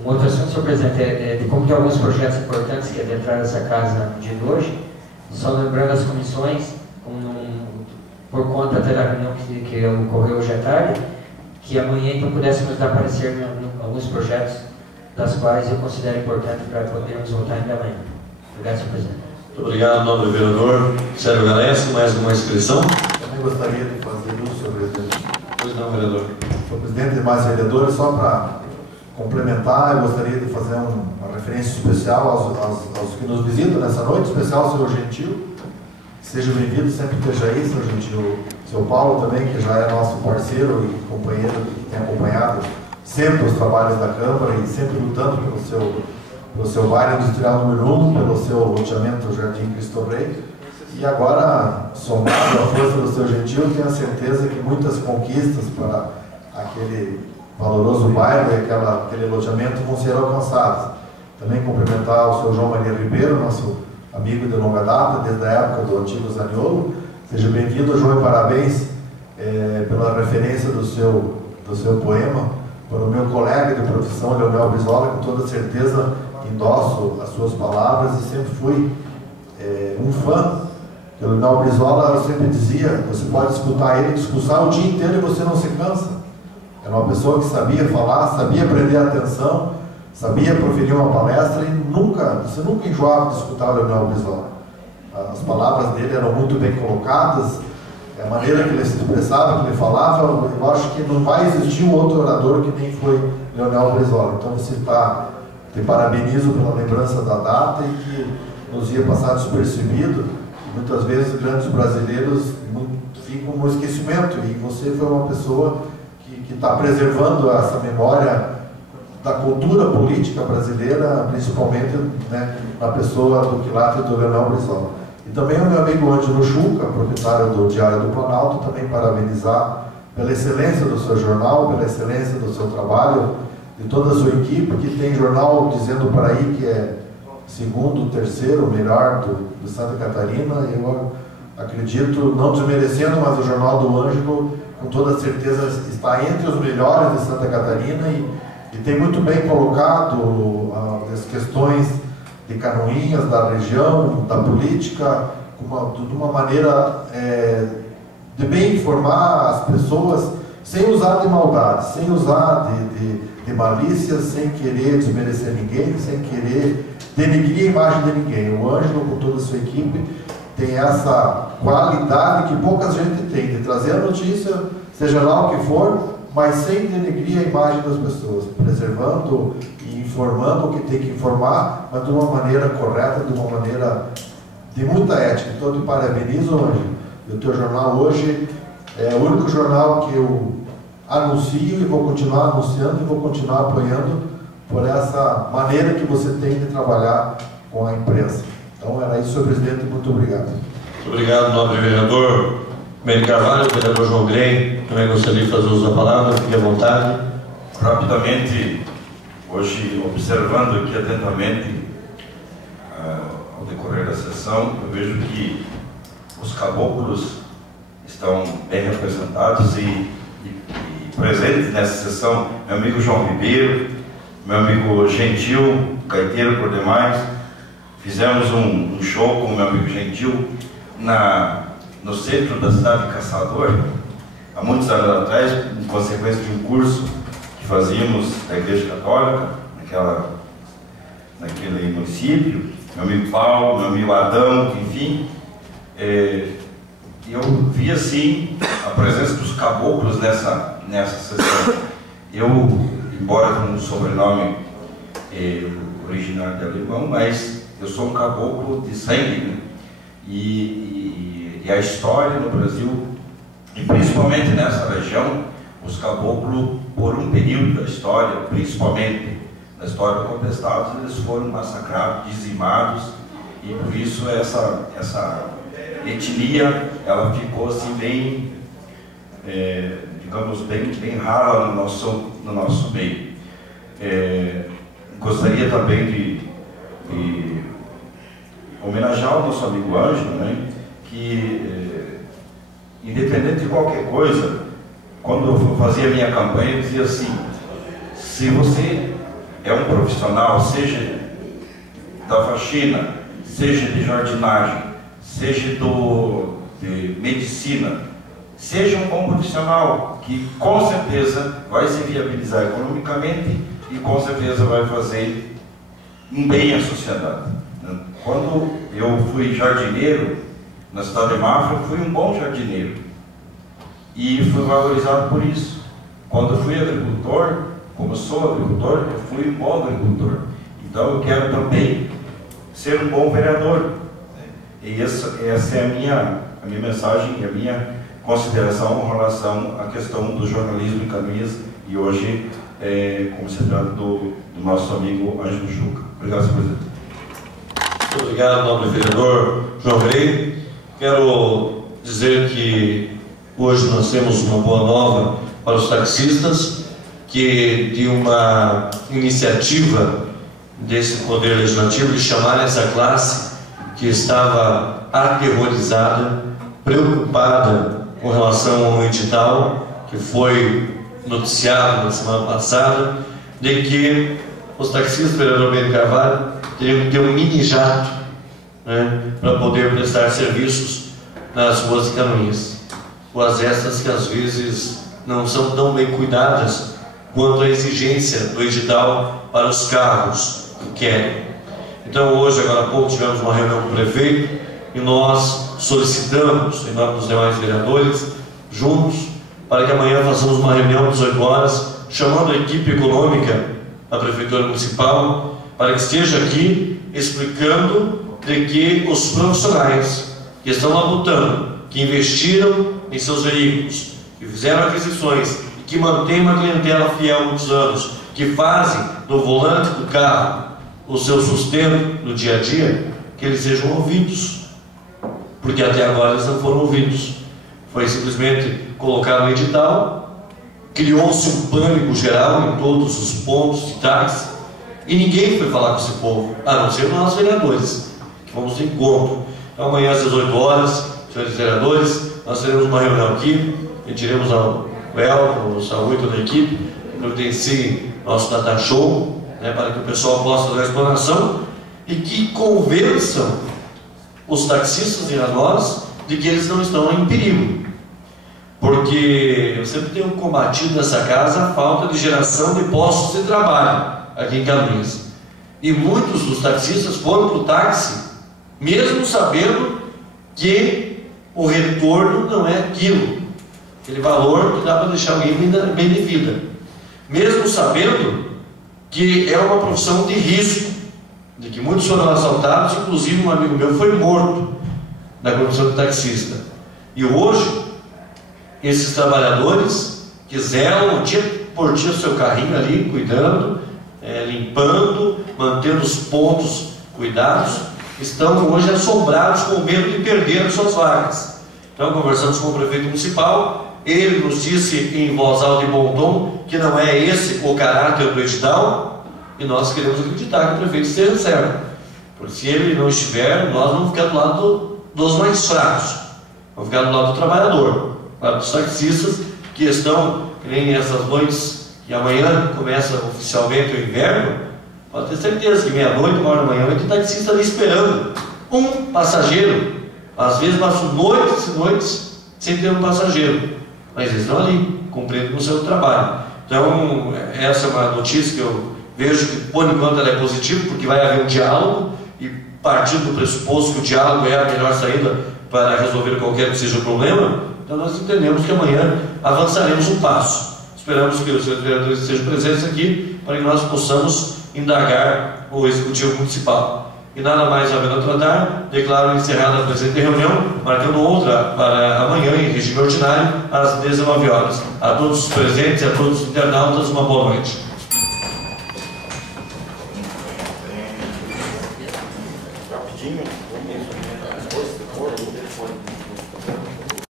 Um outro assunto, senhor presidente, é de como tem alguns projetos importantes que adentraram essa casa no dia de hoje, só lembrando as comissões, por conta até da reunião que ocorreu hoje à tarde, que amanhã então pudéssemos dar parecer em alguns projetos das quais eu considero importante para podermos votar ainda amanhã. Obrigado, senhor presidente. Muito obrigado, nobre vereador Célio Galeski. Mais alguma inscrição? Também gostaria de fazer uso, senhor presidente. Pois não, vereador. Senhor presidente e demais vereadores, só para complementar, eu gostaria de fazer uma referência especial aos que nos visitam nessa noite, especial ao senhor Gentil. Seja bem-vindo, sempre esteja aí, senhor Gentil. Seu Paulo também, que já é nosso parceiro e companheiro, que tem acompanhado sempre os trabalhos da Câmara e sempre lutando pelo seu bairro industrial número 1, pelo seu loteamento Jardim Cristo Rei. E agora, somado à força do seu Gentil, tenho a certeza que muitas conquistas para aquele valoroso bairro e aquele loteamento vão ser alcançadas. Também cumprimentar o seu João Maria Ribeiro, nosso amigo de longa data, desde a época do antigo Zaniolo. Seja bem-vindo, João, e parabéns pela referência do seu poema para o meu colega de profissão, Leonel Brizola. Com toda certeza endosso as suas palavras e sempre fui um fã O Leonel Brizola, eu sempre dizia, você pode escutar ele discursar o dia inteiro e você não se cansa. Era uma pessoa que sabia falar, sabia prender a atenção, sabia proferir uma palestra e você nunca enjoava de escutar o Leonel Brizola. As palavras dele eram muito bem colocadas, a maneira que ele se expressava, que ele falava, eu acho que não vai existir um outro orador que nem foi Leonel Brizola. Então você te parabenizo pela lembrança da data e que nos ia passar despercebido. Muitas vezes grandes brasileiros ficam no esquecimento e você foi uma pessoa que está preservando essa memória da cultura política brasileira, principalmente, né, na pessoa do quilate do Leonel Brizola. E também o meu amigo Ângelo Chuca, proprietário do Diário do Planalto, também parabenizar pela excelência do seu jornal, pela excelência do seu trabalho, de toda a sua equipe, que tem jornal dizendo por aí que é segundo, terceiro melhor de Santa Catarina. Eu acredito, não desmerecendo, mas o jornal do Ângelo, com toda certeza, está entre os melhores de Santa Catarina e tem muito bem colocado as questões de Canoinhas, da região, da política, de uma maneira de bem informar as pessoas, sem usar de maldade, sem usar de malícia, sem querer desmerecer ninguém, sem querer denegrir a imagem de ninguém. O Ângelo, com toda a sua equipe, tem essa qualidade que pouca gente tem, de trazer a notícia, seja lá o que for, mas sem denegrir a imagem das pessoas, preservando e informando o que tem que informar, mas de uma maneira correta, de uma maneira de muita ética. Então eu te parabenizo, Ângelo. E o teu jornal hoje é o único jornal que eu anuncio e vou continuar anunciando e vou continuar apoiando por essa maneira que você tem de trabalhar com a imprensa. Então era isso, senhor presidente, muito obrigado. Muito obrigado, nobre vereador Beni Carvalho. O vereador João Grey também gostaria de fazer uso da palavra, fique à vontade. Rapidamente, hoje, observando aqui atentamente ao decorrer da sessão, eu vejo que os caboclos estão bem representados e presentes nessa sessão. Meu amigo João Ribeiro, meu amigo Gentil, gaiteiro por demais. Fizemos um show com o meu amigo Gentil no centro da cidade de Caçador, há muitos anos atrás, em consequência de um curso que fazíamos da Igreja Católica, naquele município. Meu amigo Paulo, meu amigo Adão, enfim. Eu vi assim a presença dos caboclos nessa sessão. Eu, embora com um sobrenome originário de alemão, mas eu sou um caboclo de sangue, né? E a história no Brasil, e principalmente nessa região, os caboclos, por um período da história, principalmente na história contestados, eles foram massacrados, dizimados, e por isso essa etnia, ela ficou assim bem, digamos, bem rara no nosso meio. Gostaria também de homenagear o nosso amigo Ângelo, né, que independente de qualquer coisa, quando eu fazia a minha campanha, eu dizia assim: se você é um profissional, seja da faxina, seja de jardinagem, seja de medicina, seja um bom profissional que com certeza vai se viabilizar economicamente e com certeza vai fazer um bem à sociedade. Quando eu fui jardineiro na cidade de Mafra, eu fui um bom jardineiro e fui valorizado por isso. Quando eu fui agricultor, como sou agricultor, eu fui um bom agricultor. Então eu quero também ser um bom vereador. E essa é a minha mensagem e a minha consideração com relação à questão do jornalismo em Canoinhas e hoje, como se trata do nosso amigo Ângelo Chuca. Obrigado, senhor presidente. Muito obrigado, nobre vereador João Grey. Quero dizer que hoje nós temos uma boa nova para os taxistas, que de uma iniciativa desse Poder Legislativo de chamar essa classe que estava aterrorizada, preocupada com relação ao edital que foi noticiado na semana passada, de que os taxistas, vereador Beni Carvalho, teriam que ter um mini jato, né, para poder prestar serviços nas ruas de Canoinhas. Ruas estas que às vezes não são tão bem cuidadas quanto a exigência do edital para os carros que querem. Então hoje, agora há pouco, tivemos uma reunião com o prefeito e nós solicitamos, em nome dos demais vereadores, juntos, para que amanhã façamos uma reunião às 18 horas, chamando a equipe econômica da Prefeitura Municipal, para que esteja aqui explicando de que os profissionais que estão labutando, que investiram em seus veículos, que fizeram aquisições, que mantêm uma clientela fiel há muitos anos, que fazem do volante do carro o seu sustento no dia a dia, que eles sejam ouvidos, porque até agora eles não foram ouvidos. Foi simplesmente colocado no edital, criou-se um pânico geral em todos os pontos de táxi, e ninguém foi falar com esse povo, a não ser nós vereadores, que vamos em encontro. Então amanhã às 18 horas, senhores vereadores, nós teremos uma reunião aqui, pediremos ao Elton, ao Saúl e toda a equipe, que providencie nosso data show, para que o pessoal possa dar a explanação e que convençam os taxistas e a nós de que eles não estão em perigo. Porque eu sempre tenho combatido nessa casa a falta de geração de postos de trabalho aqui em Canoinhas. E muitos dos taxistas foram para o táxi, mesmo sabendo que o retorno não é aquilo, aquele valor que dá para deixar alguém bem de vida. Mesmo sabendo que é uma profissão de risco, de que muitos foram assaltados, inclusive um amigo meu foi morto na condição de taxista. E hoje, esses trabalhadores que zelam dia por dia o seu carrinho ali, cuidando, limpando, mantendo os pontos cuidados, estão hoje assombrados com medo de perder as suas vagas. Então conversamos com o prefeito municipal, ele nos disse em voz alta e bom tom que não é esse o caráter do edital, e nós queremos acreditar que o prefeito esteja certo, porque se ele não estiver, nós vamos ficar do lado dos mais fracos, vamos ficar do lado do trabalhador, do lado dos taxistas que estão, que nem essas noites, e amanhã começa oficialmente o inverno. Pode ter certeza que meia-noite, 1h da manhã, vai ter taxista ali esperando um passageiro. Às vezes passam noites e noites sem ter um passageiro, mas eles estão ali, cumprindo o seu trabalho. Então, essa é uma notícia que eu vejo que, por enquanto, ela é positiva, porque vai haver um diálogo, e partindo do pressuposto que o diálogo é a melhor saída para resolver qualquer que seja o problema, então nós entendemos que amanhã avançaremos um passo. Esperamos que os senhores vereadores estejam presentes aqui, para que nós possamos indagar o Executivo Municipal. E nada mais havendo a tratar, declaro encerrada a presente reunião, marcando outra para amanhã, em regime ordinário, às 19 horas. A todos os presentes e a todos os internautas, uma boa noite.